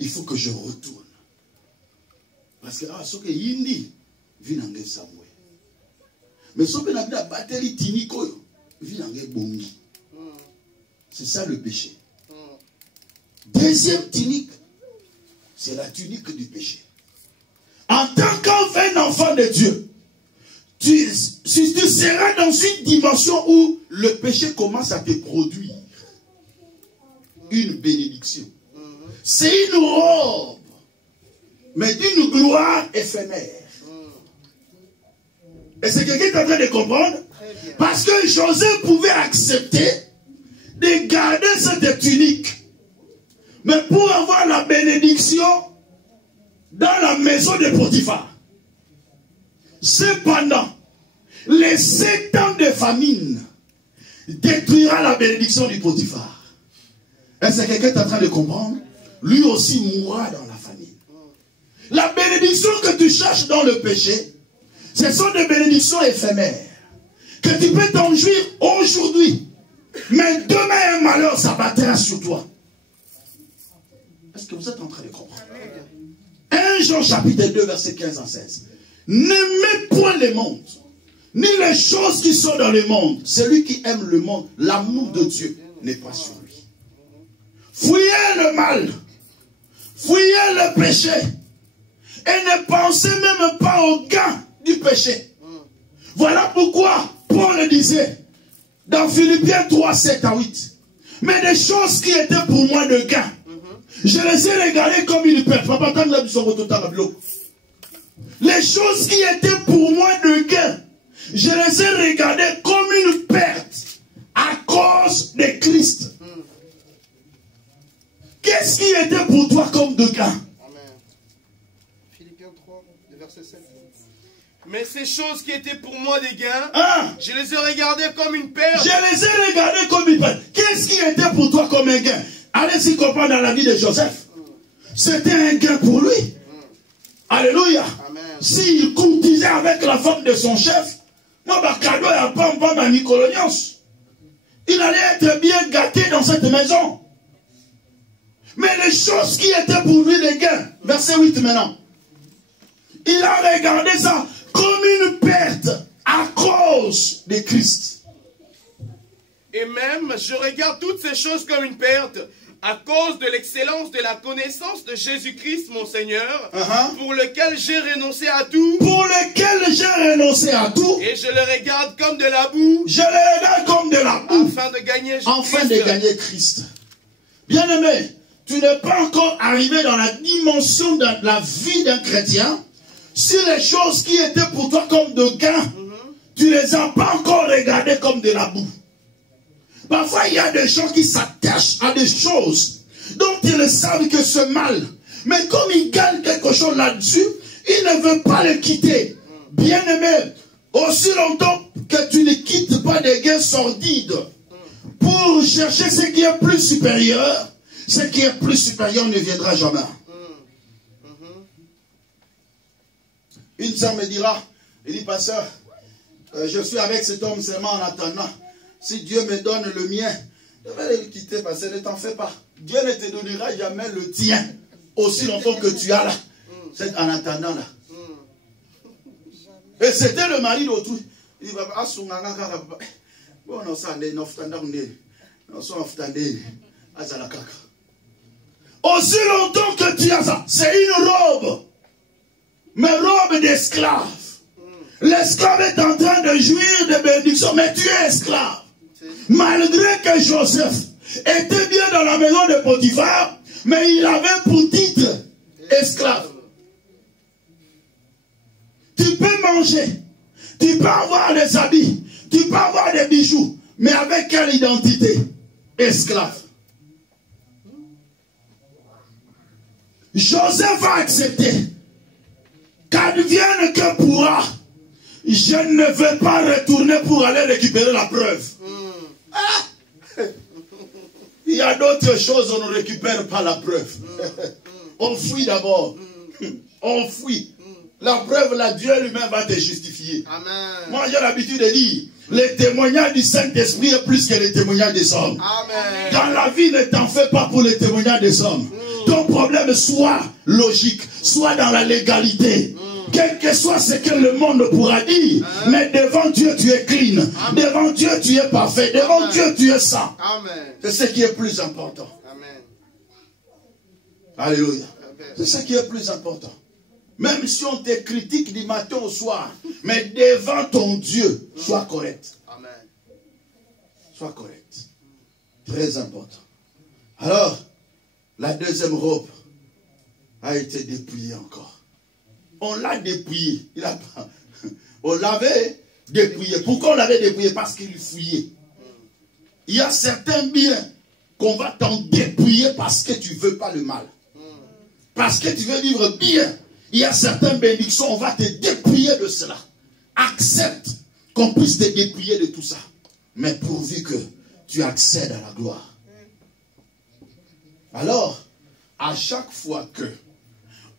il faut que je retourne. Parce que, ce que Yindi, Vinange Samwe. Mais ce que la batterie Tiniko, Vinange Bongi. C'est ça le péché. Deuxième tunique, c'est la tunique du péché. En tant qu'enfant de Dieu, tu seras dans une dimension où le péché commence à te produire une bénédiction. C'est une robe, mais d'une gloire éphémère. Et c'est quelqu'un qui est en train de comprendre? Parce que Joseph pouvait accepter de garder cette tunique. Mais pour avoir la bénédiction dans la maison de Potiphar. Cependant, les 7 ans de famine détruira la bénédiction du Potiphar. Est-ce que quelqu'un est en train de comprendre? Lui aussi mourra dans la famine. La bénédiction que tu cherches dans le péché, ce sont des bénédictions éphémères. Que tu peux t'en jouir aujourd'hui. Mais demain un malheur s'abattra sur toi. Est-ce que vous êtes en train de comprendre? 1 Jean chapitre 2 verset 15 à 16. N'aimez point le monde, ni les choses qui sont dans le monde. Celui qui aime le monde, l'amour de Dieu n'est pas sur lui. Fuyez le mal, fuyez le péché, et ne pensez même pas au gain du péché. Voilà pourquoi Paul disait dans Philippiens 3, 7 à 8, mais des choses qui étaient pour moi de gain, je les ai regardées comme une perte. Les choses qui étaient pour moi de gain, je les ai regardées comme une perte à cause de Christ. Qu'est-ce qui était pour toi comme de gain? Amen. Philippiens 3, verset 7. Mais ces choses qui étaient pour moi des gains, Hein? je les ai regardées comme une perte. Je les ai regardés comme une perte. Qu'est-ce qui était pour toi comme un gain? Allez-y comprendre dans la vie de Joseph. C'était un gain pour lui. Alléluia. Amen. S'il courtisait avec la femme de son chef, moi, ma cadeau et pas ma Nicolonios. Il allait être bien gâté dans cette maison. Mais les choses qui étaient pour lui des gains, verset 8 maintenant. Il a regardé ça comme une perte à cause de Christ. Et même, je regarde toutes ces choses comme une perte à cause de l'excellence de la connaissance de Jésus-Christ, mon Seigneur, pour lequel j'ai renoncé à tout. Pour lequel j'ai renoncé à tout. Et je le regarde comme de la boue. Je le regarde comme de la boue. Afin de gagner Jésus-Christ. Afin de gagner Christ. Bien-aimé, tu n'es pas encore arrivé dans la dimension de la vie d'un chrétien. Si les choses qui étaient pour toi comme de gain, tu ne les as pas encore regardées comme de la boue. Parfois, il y a des gens qui s'attachent à des choses dont ils savent que c'est mal. Mais comme ils gagnent quelque chose là-dessus, ils ne veulent pas le quitter. Bien-aimé, aussi longtemps que tu ne quittes pas des gains sordides pour chercher ce qui est plus supérieur, ce qui est plus supérieur ne viendra jamais. Une sœur me dira, il dit, pasteur, je suis avec cet homme seulement en attendant. Si Dieu me donne le mien, je vais le quitter parce que ne t'en fais pas. Dieu ne te donnera jamais le tien aussi longtemps que tu as là. C'est en attendant là. Et c'était le mari d'autrui. Il va aussi longtemps que tu as ça, c'est une robe. Mais robe d'esclave. L'esclave est en train de jouir de bénédictions, mais tu es esclave. Malgré que Joseph était bien dans la maison de Potiphar, mais il avait pour titre esclave. Tu peux manger, tu peux avoir des habits, tu peux avoir des bijoux, mais avec quelle identité? Esclave. Joseph a accepté. Qu'advienne que pourra, je ne vais pas retourner pour aller récupérer la preuve. Il y a d'autres choses, on ne récupère pas la preuve. On fuit d'abord. On fuit. La preuve, là, Dieu lui-même va te justifier. Amen. Moi, j'ai l'habitude de dire, le témoignage du Saint-Esprit est plus que le témoignage des hommes. Amen. Dans la vie, ne t'en fais pas pour le témoignage des hommes. Ton problème soit logique, soit dans la légalité. Quel que soit ce que le monde pourra dire, mais devant Dieu, tu es clean. Amen. Devant Dieu, tu es parfait. Devant Amen. Dieu, tu es saint. C'est ce qui est plus important. Amen. Alléluia. C'est ce qui est plus important. Même si on te critique du matin au soir, mais devant ton Dieu, sois correct. Amen. Sois correct. Très important. Alors, la deuxième robe a été dépouillée encore. On l'a dépouillé. On l'avait dépouillé. Pourquoi on l'avait dépouillé? Parce qu'il fouillait. Il y a certains biens qu'on va t'en dépouiller parce que tu ne veux pas le mal. Parce que tu veux vivre bien. Il y a certaines bénédictions, on va te dépouiller de cela. Accepte qu'on puisse te dépouiller de tout ça. Mais pourvu que tu accèdes à la gloire. Alors, à chaque fois que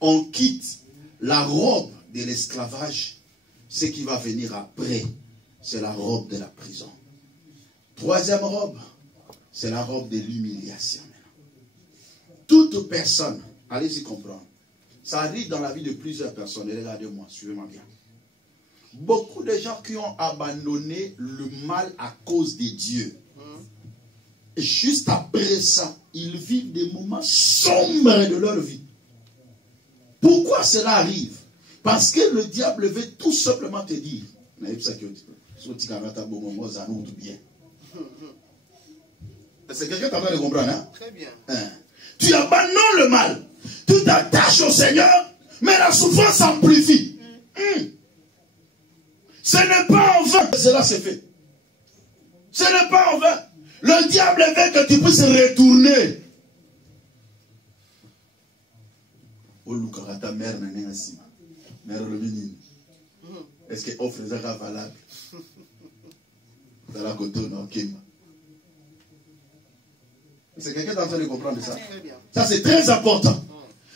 on quitte la robe de l'esclavage, ce qui va venir après, c'est la robe de la prison. Troisième robe, c'est la robe de l'humiliation. Toute personne, allez-y comprendre, ça arrive dans la vie de plusieurs personnes, et regardez-moi, suivez-moi bien. Beaucoup de gens qui ont abandonné le mal à cause de Dieu. Et juste après ça, ils vivent des moments sombres de leur vie. Pourquoi cela arrive? Parce que le diable veut tout simplement te dire, c'est quelqu'un qui est en train de comprendre, hein? Très bien. Tu abandonnes le mal, tu t'attaches au Seigneur, mais la souffrance s'amplifie. Ce n'est pas en vain que cela se fait. Ce n'est pas en vain. Le diable veut que tu puisses retourner. Est-ce que offre sera valable? Dans la côte non, c'est quelqu'un qui est en train de comprendre ça. Ça c'est très important.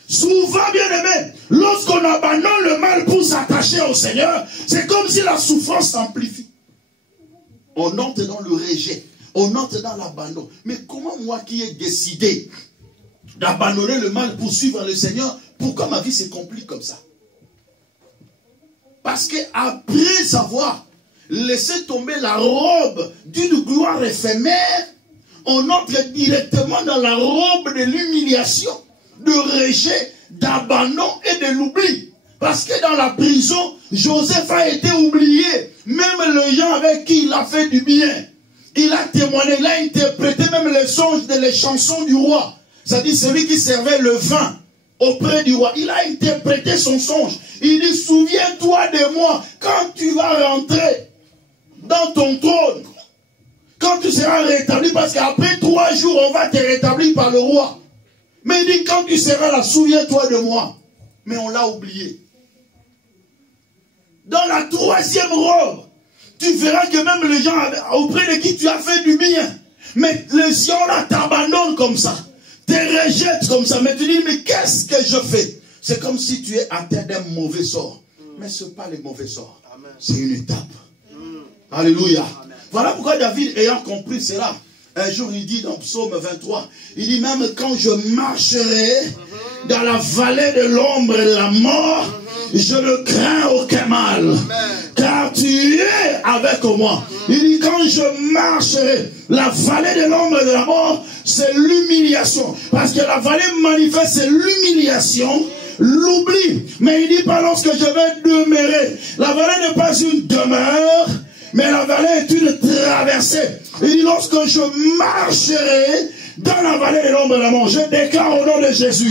Souvent, bien aimé, lorsqu'on abandonne le mal pour s'attacher au Seigneur, c'est comme si la souffrance s'amplifie. On entre dans le rejet, on entre dans l'abandon. Mais comment moi qui ai décidé d'abandonner le mal pour suivre le Seigneur, pourquoi ma vie se complique comme ça? Parce qu'après avoir laissé tomber la robe d'une gloire éphémère, on entre directement dans la robe de l'humiliation, de rejet, d'abandon et de l'oubli. Parce que dans la prison, Joseph a été oublié. Même les gens avec qui il a fait du bien. Il a témoigné, il a interprété même les songes et les chansons du roi. C'est-à-dire celui qui servait le vin auprès du roi. Il a interprété son songe. Il dit, souviens-toi de moi quand tu vas rentrer dans ton trône. Quand tu seras rétabli, parce qu'après 3 jours, on va te rétablir par le roi. Mais il dit, quand tu seras là, souviens-toi de moi. Mais on l'a oublié. Dans la 3e robe, tu verras que même les gens auprès de qui tu as fait du bien, mais les gens là t'abandonnent comme ça, te rejettent comme ça. Mais tu dis, mais qu'est-ce que je fais? C'est comme si tu es atteint d'un mauvais sort. Mais ce n'est pas le mauvais sort. C'est une étape. Alléluia. Amen. Voilà pourquoi David, ayant compris cela, un jour il dit dans Psaume 23, il dit, même quand je marcherai dans la vallée de l'ombre et de la mort, je ne crains aucun mal, car tu es avec moi. Il dit, quand je marcherai, la vallée de l'ombre et de la mort, c'est l'humiliation. Parce que la vallée manifeste, c'est l'humiliation, l'oubli. Mais il dit pas lorsque je vais demeurer. La vallée n'est pas une demeure, mais la vallée est une traversée. Il dit, lorsque je marcherai dans la vallée de l'ombre de la mort, je déclare au nom de Jésus,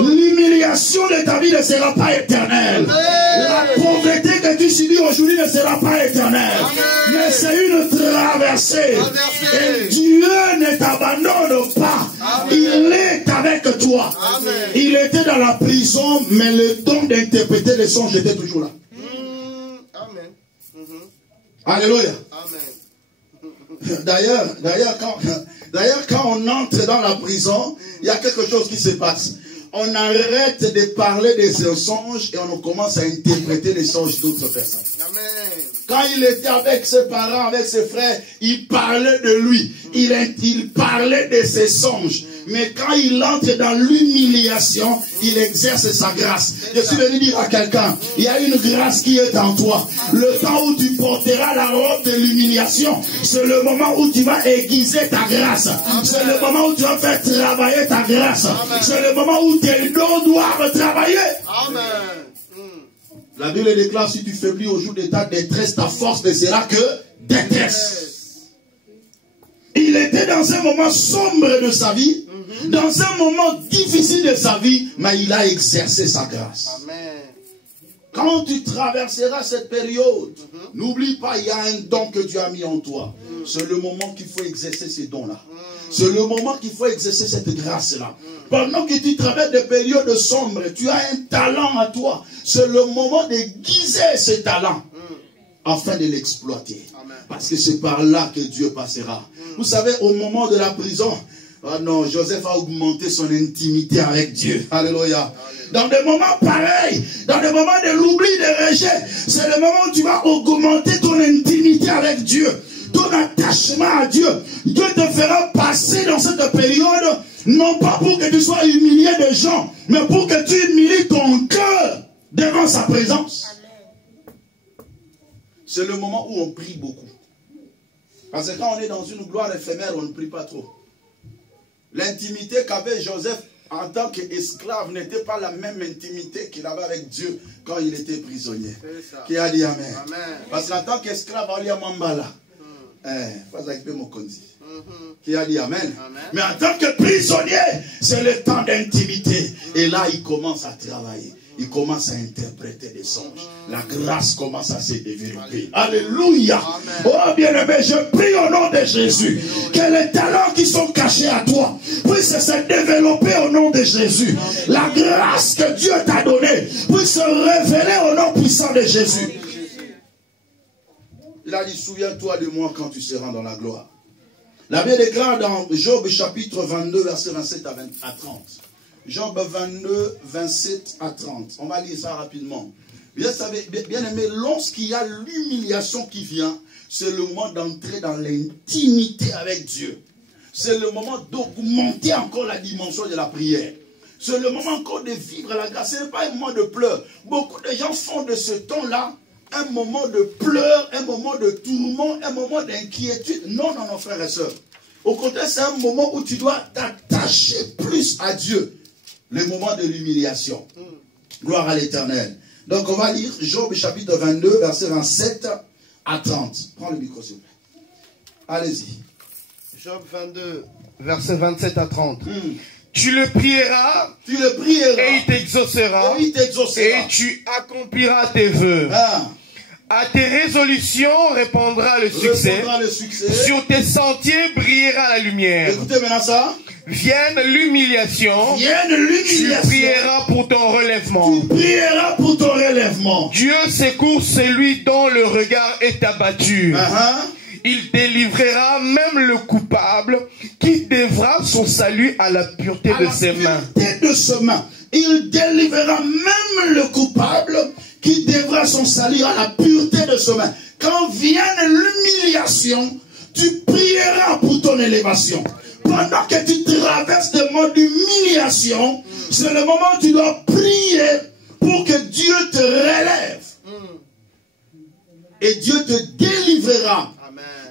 l'humiliation de ta vie ne sera pas éternelle. La pauvreté que tu subis aujourd'hui ne sera pas éternelle. Mais c'est une traversée. Et Dieu ne t'abandonne pas. Il est avec toi. Il était dans la prison, mais le don d'interpréter les songes était toujours là. Alléluia. D'ailleurs, quand on entre dans la prison, il y a quelque chose qui se passe. On arrête de parler de ses songes et on commence à interpréter les songes d'autres personnes. Amen. Quand il était avec ses parents, avec ses frères, il parlait de lui. Il parlait de ses songes. Mais quand il entre dans l'humiliation, il exerce sa grâce. Je suis venu dire à quelqu'un, il y a une grâce qui est en toi. Le temps où tu porteras la robe de l'humiliation, c'est le moment où tu vas aiguiser ta grâce. C'est le moment où tu vas faire travailler ta grâce. C'est le moment où tes dons doivent travailler. Amen. La Bible déclare, si tu faiblis au jour de ta détresse, ta force ne sera que détresse. Il était dans un moment sombre de sa vie, dans un moment difficile de sa vie, mais il a exercé sa grâce. Amen. Quand tu traverseras cette période, n'oublie pas, il y a un don que Dieu a mis en toi. C'est le moment qu'il faut exercer ces dons-là. C'est le moment qu'il faut exercer cette grâce-là. Pendant que tu traverses des périodes sombres, tu as un talent à toi. C'est le moment d'aiguiser ce talent afin de l'exploiter. Parce que c'est par là que Dieu passera. Vous savez, au moment de la prison, oh non, Joseph a augmenté son intimité avec Dieu. Alléluia. Dans des moments pareils, dans des moments de l'oubli, de rejet, c'est le moment où tu vas augmenter ton intimité avec Dieu. Ton attachement à Dieu. Dieu te fera passer dans cette période, non pas pour que tu sois humilié des gens, mais pour que tu humilies ton cœur devant sa présence. C'est le moment où on prie beaucoup. Parce que quand on est dans une gloire éphémère, on ne prie pas trop. L'intimité qu'avait Joseph en tant qu'esclave n'était pas la même intimité qu'il avait avec Dieu quand il était prisonnier. Qui a dit Amen. Amen. Parce qu'en tant qu'esclave, il y a Mambala. Qui a dit Amen. Amen. Mais en tant que prisonnier, c'est le temps d'intimité. Et là, il commence à travailler. Il commence à interpréter des songes. La grâce commence à se développer. Alléluia. Amen. Oh bien-aimé, je prie au nom de Jésus que les talents qui sont cachés à toi puissent se développer au nom de Jésus. La grâce que Dieu t'a donnée puisse se révéler au nom puissant de Jésus. Il a dit, souviens-toi de moi quand tu seras dans la gloire. La Bible déclare dans Job chapitre 22, verset 27 à 30. Job 22, 27 à 30. On va lire ça rapidement. Bien aimé, lorsqu'il y a l'humiliation qui vient, c'est le moment d'entrer dans l'intimité avec Dieu. C'est le moment d'augmenter encore la dimension de la prière. C'est le moment encore de vivre la grâce. Ce n'est pas un moment de pleurs. Beaucoup de gens font de ce temps-là un moment de pleurs, un moment de tourment, un moment d'inquiétude. Non, non, non, frères et sœurs. Au contraire, c'est un moment où tu dois t'attacher plus à Dieu. Le moment de l'humiliation. Gloire à l'Éternel. Donc on va lire Job chapitre 22, verset 27 à 30. Prends le micro s'il vous plaît. Allez-y. Job 22, verset 27 à 30. Tu le prieras, et il t'exaucera, et tu accompliras tes vœux. À tes résolutions répondra le succès. Sur tes sentiers brillera la lumière. Écoutez maintenant ça. Vienne l'humiliation. Tu prieras pour ton relèvement. Dieu secourt celui dont le regard est abattu. Il délivrera même le coupable qui devra son salut à la pureté de ses mains. Il délivrera même le coupable qui devra son salut à la pureté de ses mains. Quand vienne l'humiliation, tu prieras pour ton élévation. Pendant que tu traverses le moment d'humiliation, c'est le moment où tu dois prier pour que Dieu te relève. Et Dieu te délivrera.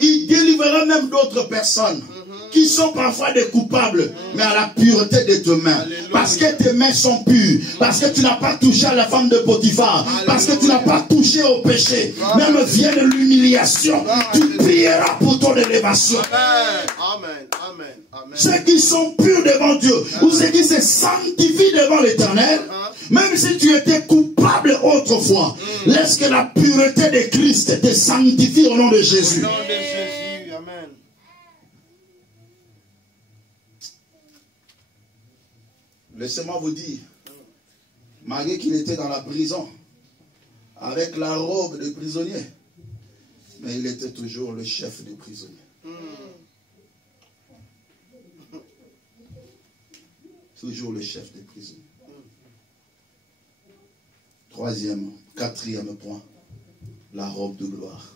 Il délivrera même d'autres personnes qui sont parfois des coupables, mais à la pureté de tes mains. Parce que tes mains sont pures. Parce que tu n'as pas touché à la femme de Potiphar. Parce que tu n'as pas touché au péché. Même vienne l'humiliation. Tu prieras pour ton élévation. Ceux qui sont purs devant Dieu, ou ceux qui se sanctifient devant l'Éternel, même si tu étais coupable autrefois, laisse que la pureté de Christ te sanctifie au nom de Jésus. Amen. Laissez-moi vous dire, malgré qu'il était dans la prison, avec la robe de prisonnier, mais il était toujours le chef des prisonniers. Toujours le chef des prisonniers. Quatrième point, la robe de gloire.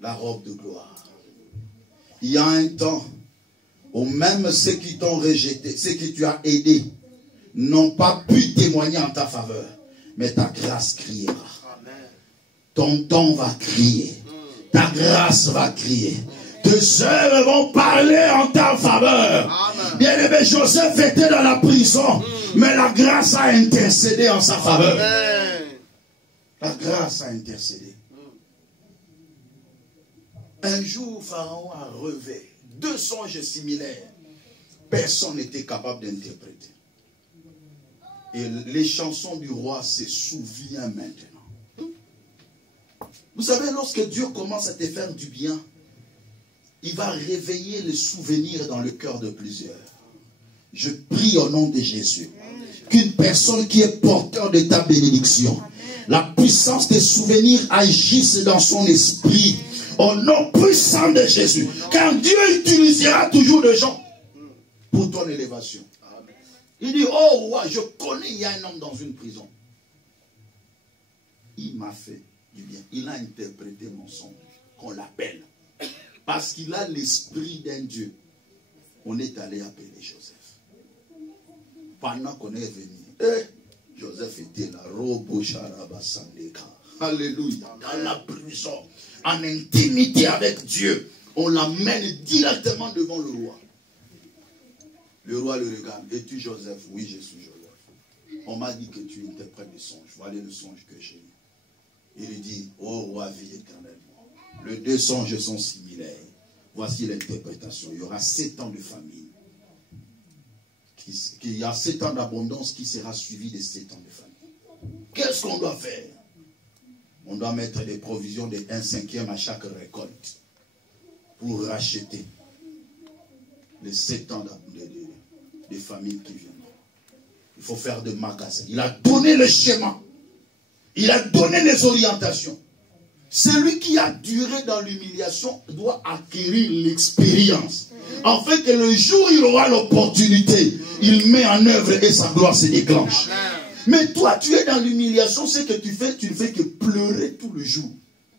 La robe de gloire. Il y a un temps où même ceux qui t'ont rejeté, ceux que tu as aidés, n'ont pas pu témoigner en ta faveur. Mais ta grâce criera. Ton don va crier. Ta grâce va crier. Tes œuvres vont parler en ta faveur. Bien-aimé, Joseph était dans la prison, mais la grâce a intercédé en sa faveur. La grâce a intercédé. Un jour, Pharaon a rêvé 2 songes similaires. Personne n'était capable d'interpréter. Et les chansons du roi se souviennent maintenant. Vous savez, lorsque Dieu commence à te faire du bien, il va réveiller les souvenirs dans le cœur de plusieurs. Je prie au nom de Jésus qu'une personne qui est porteur de ta bénédiction, la puissance des souvenirs agisse dans son esprit au nom puissant de Jésus. Car Dieu utilisera toujours des gens pour ton élévation. Il dit, oh roi, je connais, il y a un homme dans une prison. Il m'a fait du bien. Il a interprété mon songe, qu'on l'appelle. Parce qu'il a l'esprit d'un Dieu. On est allé appeler Joseph. Pendant qu'on est venu, Joseph était là. Alléluia. Dans la prison, en intimité avec Dieu, on l'amène directement devant le roi. Le roi le regarde. Es-tu Joseph? Oui, je suis Joseph. On m'a dit que tu interprètes des songes. Voilà le songe que j'ai eu. Il lui dit, oh roi, vie éternellement. Les 2 songes sont similaires. Voici l'interprétation. Il y aura 7 ans de famine. Il y a 7 ans d'abondance qui sera suivi de 7 ans de famine. Qu'est-ce qu'on doit faire? On doit mettre des provisions de 1/5 à chaque récolte pour racheter les 7 ans de famine qui viennent. Il faut faire des magasins. Il a donné le schéma. Il a donné les orientations. Celui qui a duré dans l'humiliation doit acquérir l'expérience. Afin que le jour où il aura l'opportunité, il met en œuvre et sa gloire se déclenche. Mais toi, tu es dans l'humiliation, ce que tu ne fais que pleurer tout le jour.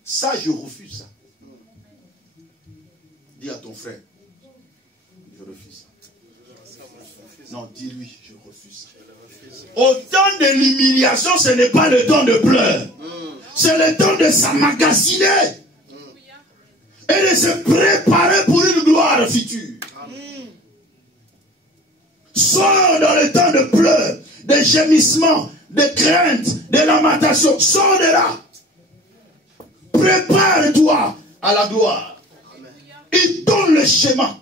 Ça, je refuse ça. Dis à ton frère, je refuse ça. Non, dis-lui, je refuse ça. Au temps de l'humiliation, ce n'est pas le temps de pleurs. C'est le temps de s'emmagasiner et de se préparer pour une gloire future. Sors dans le temps de pleurs, de gémissements, de craintes, de lamentation. Sors de là. Prépare-toi à la gloire. Il donne le schéma.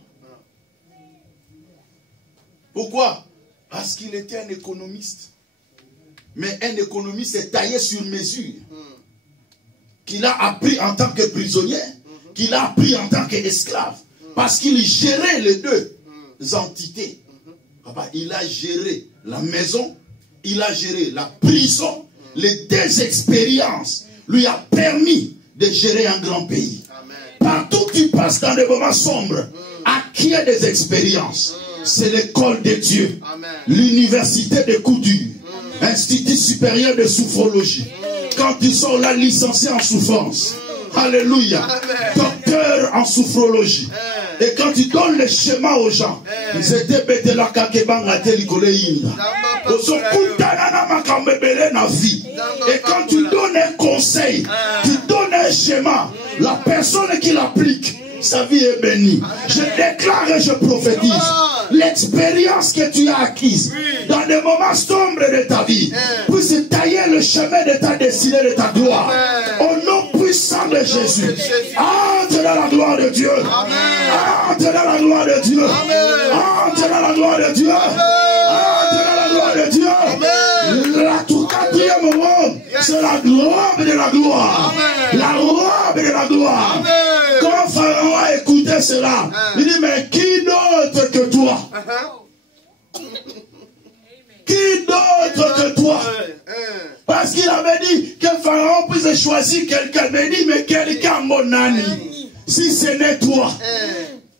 Pourquoi? Parce qu'il était un économiste. Mais un économiste est taillé sur mesure. Qu'il a appris en tant que prisonnier, qu'il a appris en tant qu'esclave. Parce qu'il gérait les deux entités. Il a géré la maison, il a géré la prison. Les deux expériences lui a permis de gérer un grand pays. Partout où tu passes dans des moments sombres, acquiert des expériences. C'est l'école de Dieu. L'université de coups durs. Institut supérieur de sophrologie. Quand tu sors là licencié en souffrance. Alléluia. Docteur en sophrologie. Et quand tu donnes le schéma aux gens, ils étaient bêtés là et quand tu donnes un conseil, tu donnes un schéma, la personne qui l'applique, sa vie est bénie. Je déclare et je prophétise l'expérience que tu as acquise dans des moments sombres de ta vie puisse tailler le chemin de ta destinée, de ta gloire. Au nom puissant de Jésus, entre dans la gloire de Dieu. Entre dans la gloire de Dieu. Entre dans la gloire de Dieu. Entre dans la gloire de Dieu. La tout quatrième robe, c'est la robe de la gloire. La robe de la gloire. Quand Pharaon a écouté cela, il dit, mais qui d'autre que toi? Qui d'autre que toi? Parce qu'il avait dit que Pharaon puisse choisir quelqu'un. Mais il dit, mais quelqu'un, mon ami, si ce n'est toi,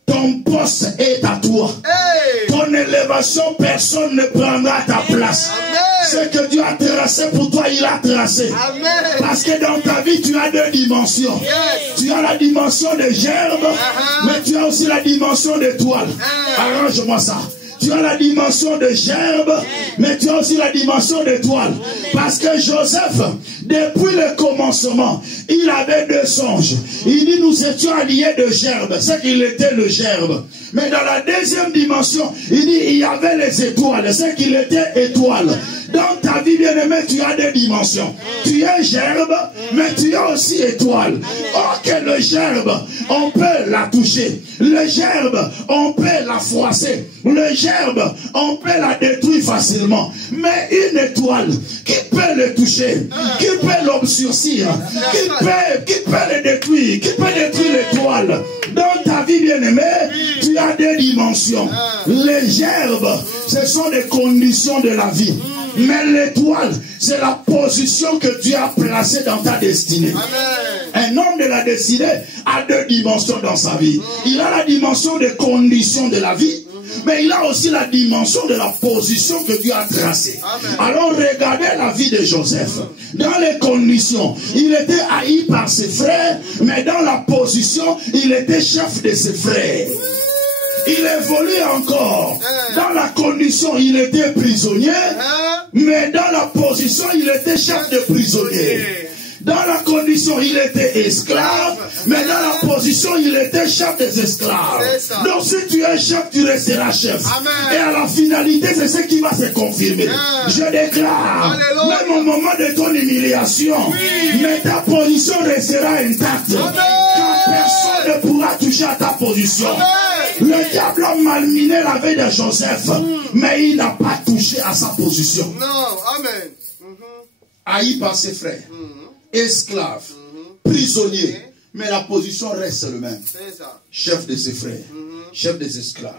ton poste est à toi. Ton élévation, personne ne prendra ta place. Ce que Dieu a tracé pour toi, il a tracé. Parce que dans ta vie, tu as deux dimensions. Tu as la dimension de gerbe, mais tu as aussi la dimension d'étoile. Arrange-moi ça. Tu as la dimension de gerbe, mais tu as aussi la dimension d'étoile. Parce que Joseph, depuis le commencement, il avait deux songes. Il dit, nous étions alliés de gerbe. C'est qu'il était le gerbe. Mais dans la deuxième dimension, il dit, il y avait les étoiles. C'est qu'il était étoile. Dans ta vie, bien-aimé, tu as deux dimensions. Tu es gerbe, mais tu es aussi étoile. Or que le gerbe, on peut la toucher. Le gerbe, on peut la froisser. Le gerbe, on peut la détruire facilement. Mais une étoile, qui peut le toucher? Qui peut l'obscurcir? Qui peut le détruire? Qui peut détruire l'étoile? Dans ta vie, bien-aimé, tu as deux dimensions. Les gerbes, ce sont des conditions de la vie. Mais l'étoile, c'est la position que Dieu a placée dans ta destinée. Un homme de la destinée a deux dimensions dans sa vie. Il a la dimension des conditions de la vie, mais il a aussi la dimension de la position que Dieu a tracée. Alors regardez la vie de Joseph. Dans les conditions, il était haï par ses frères, mais dans la position, il était chef de ses frères. Il évolue encore. Dans la condition, il était prisonnier, mais dans la position, il était chef de prisonnier. Dans la condition, il était esclave, mais dans la position, il était chef des esclaves. Donc si tu es chef, tu resteras chef. Et à la finalité, c'est ce qui va se confirmer. Je déclare, même au moment de ton humiliation, mais ta position restera intacte. Car personne ne pourra toucher à ta position. Le diable a malminé la vie de Joseph, mais il n'a pas touché à sa position. Non, amen. Haï par ses frères, esclave, prisonnier, mais la position reste le même. Chef de ses frères, chef des esclaves,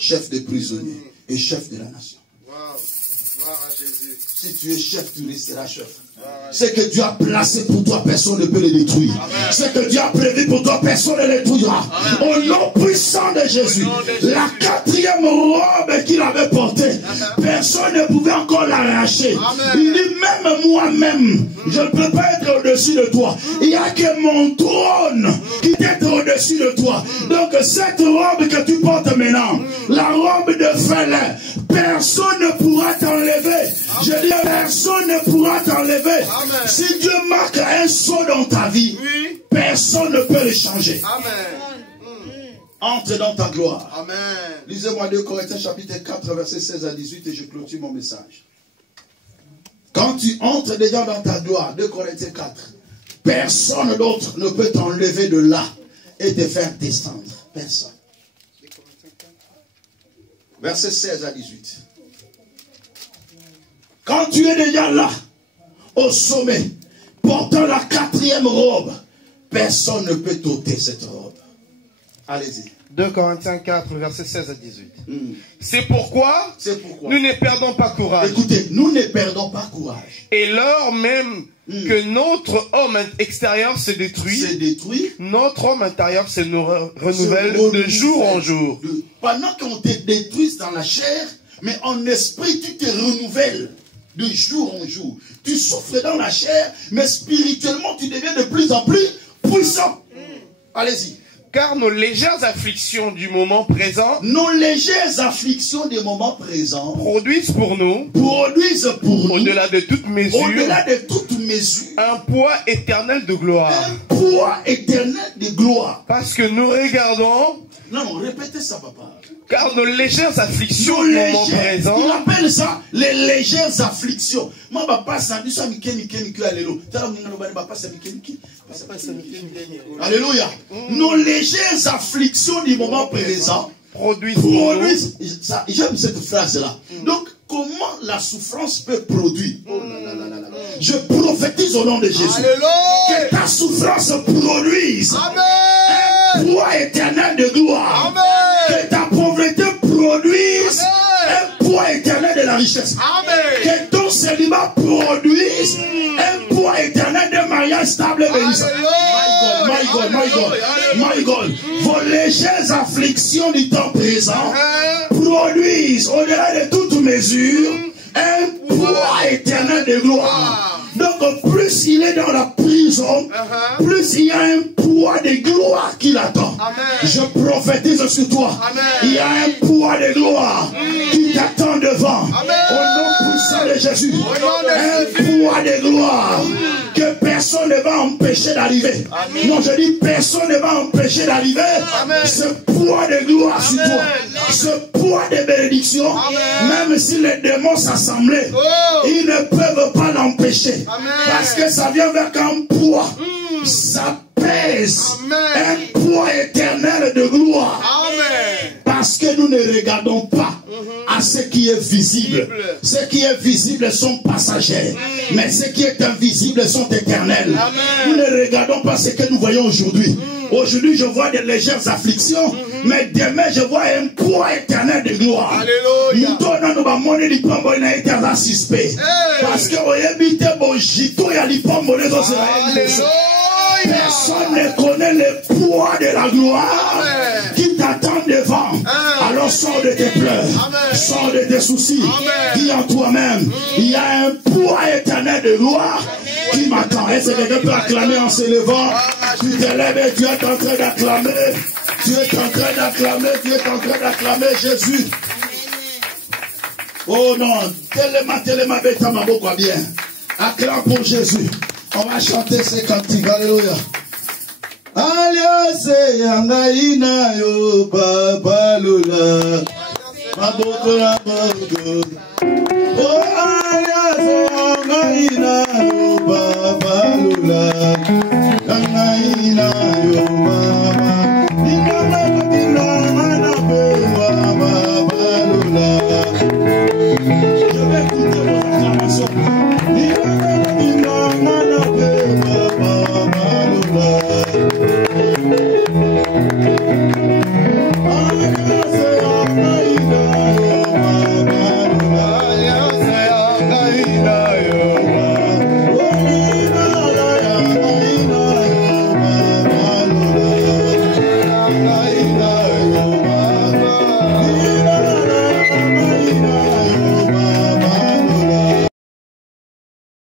chef des prisonniers et chef de la nation. Wow. Gloire à Jésus. Si tu es chef, tu resteras chef. Ce que Dieu a placé pour toi, personne ne peut le détruire. Ce que Dieu a prévu pour toi, personne ne le détruira. Au nom puissant de Jésus, la 4e robe qu'il avait portée, personne ne pouvait encore l'arracher. Il dit, même moi-même, je ne peux pas être au-dessus de toi. Il n'y a que mon trône qui est au-dessus de toi. Donc cette robe que tu portes maintenant, la robe de fêlin, personne ne pourra t'enlever. Je dis, personne ne pourra t'enlever. Si Dieu marque un saut dans ta vie, personne ne peut le changer. Entre dans ta gloire. Amen. Lisez-moi 2 Corinthiens chapitre 4 versets 16 à 18 et je clôture mon message. Quand tu entres déjà dans ta gloire, 2 Corinthiens 4, personne d'autre ne peut t'enlever de là et te faire descendre. Personne. Versets 16 à 18. Quand tu es déjà là, au sommet, portant la 4e robe, personne ne peut t'ôter cette robe. Allez-y. 2 Corinthiens 4, versets 16 à 18. C'est pourquoi nous ne perdons pas courage. Écoutez, nous ne perdons pas courage. Et lors même que notre homme extérieur se détruit, notre homme intérieur se renouvelle de jour en jour. Pendant qu'on te détruise dans la chair, mais en esprit tu te renouvelles de jour en jour. Tu souffres dans la chair, mais spirituellement tu deviens de plus en plus puissant. Allez-y. Car nos légères afflictions du moment présent, produisent pour nous, au-delà de toute mesure, un poids éternel de gloire. Un poids éternel de gloire. Parce que nous regardons. Non, répétez ça, papa. Car nos légères afflictions du moment présent. Il appelle ça les légères afflictions. Moi, papa, ça dit ça, alléluia. Nos légères afflictions du moment présent produisent. J'aime cette phrase-là. Donc, comment la souffrance peut produire? Je prophétise au nom de Jésus. Alléluia. Que ta souffrance produise. Amen. Un poids éternel de gloire. Amen. Que ta pauvreté produise. Un poids éternel de la richesse. Amen. Que ton célibat produise un poids éternel de mariage stable et bénissant. My God. Vos légères afflictions du temps présent produisent au-delà de toute mesure un poids éternel de gloire. Donc plus il est dans la prison, plus il y a un poids de gloire qui l'attend. Je prophétise sur toi. Il y a un poids de gloire qui t'attend devant. Au nom puissant de Jésus. Un poids de gloire que personne ne va empêcher d'arriver. Non, je dis personne ne va empêcher d'arriver. Ce poids de gloire sur toi. Ce poids de bénédiction. Même si les démons s'assemblaient, ils ne peuvent pas l'empêcher. Parce que ça vient avec un poids. Ça pèse. Un poids éternel de gloire. Parce que nous ne regardons pas à ce qui est visible. Ce qui est visible sont passagers. Mais ce qui est invisible sont éternels. Nous ne regardons pas ce que nous voyons aujourd'hui. Aujourd'hui, je vois des légères afflictions, mais demain, je vois un poids éternel de gloire. Alléluia. Parce que personne ne connaît le poids de la gloire qui t'attend devant. Alors sors de tes pleurs, sors de tes soucis. Dis en toi-même, il y a un poids éternel de gloire qui m'attend. Est-ce que quelqu'un peut acclamer en se levant? Tu te lèves et tu es en train d'acclamer. Tu es en train d'acclamer, tu es en train d'acclamer Jésus. Oh non, tellement bêta ma beaucoup bien. Acclame pour Jésus. On va chanter ces cantiques. Alléluia. Alléluia, yangaina yo babalula. Maboko la bogo. Oh alléluia, yangaina yo babalula. Yangaina yo mama. Dinga dinga babalula. Je vais écouter vos acclamations. Dinga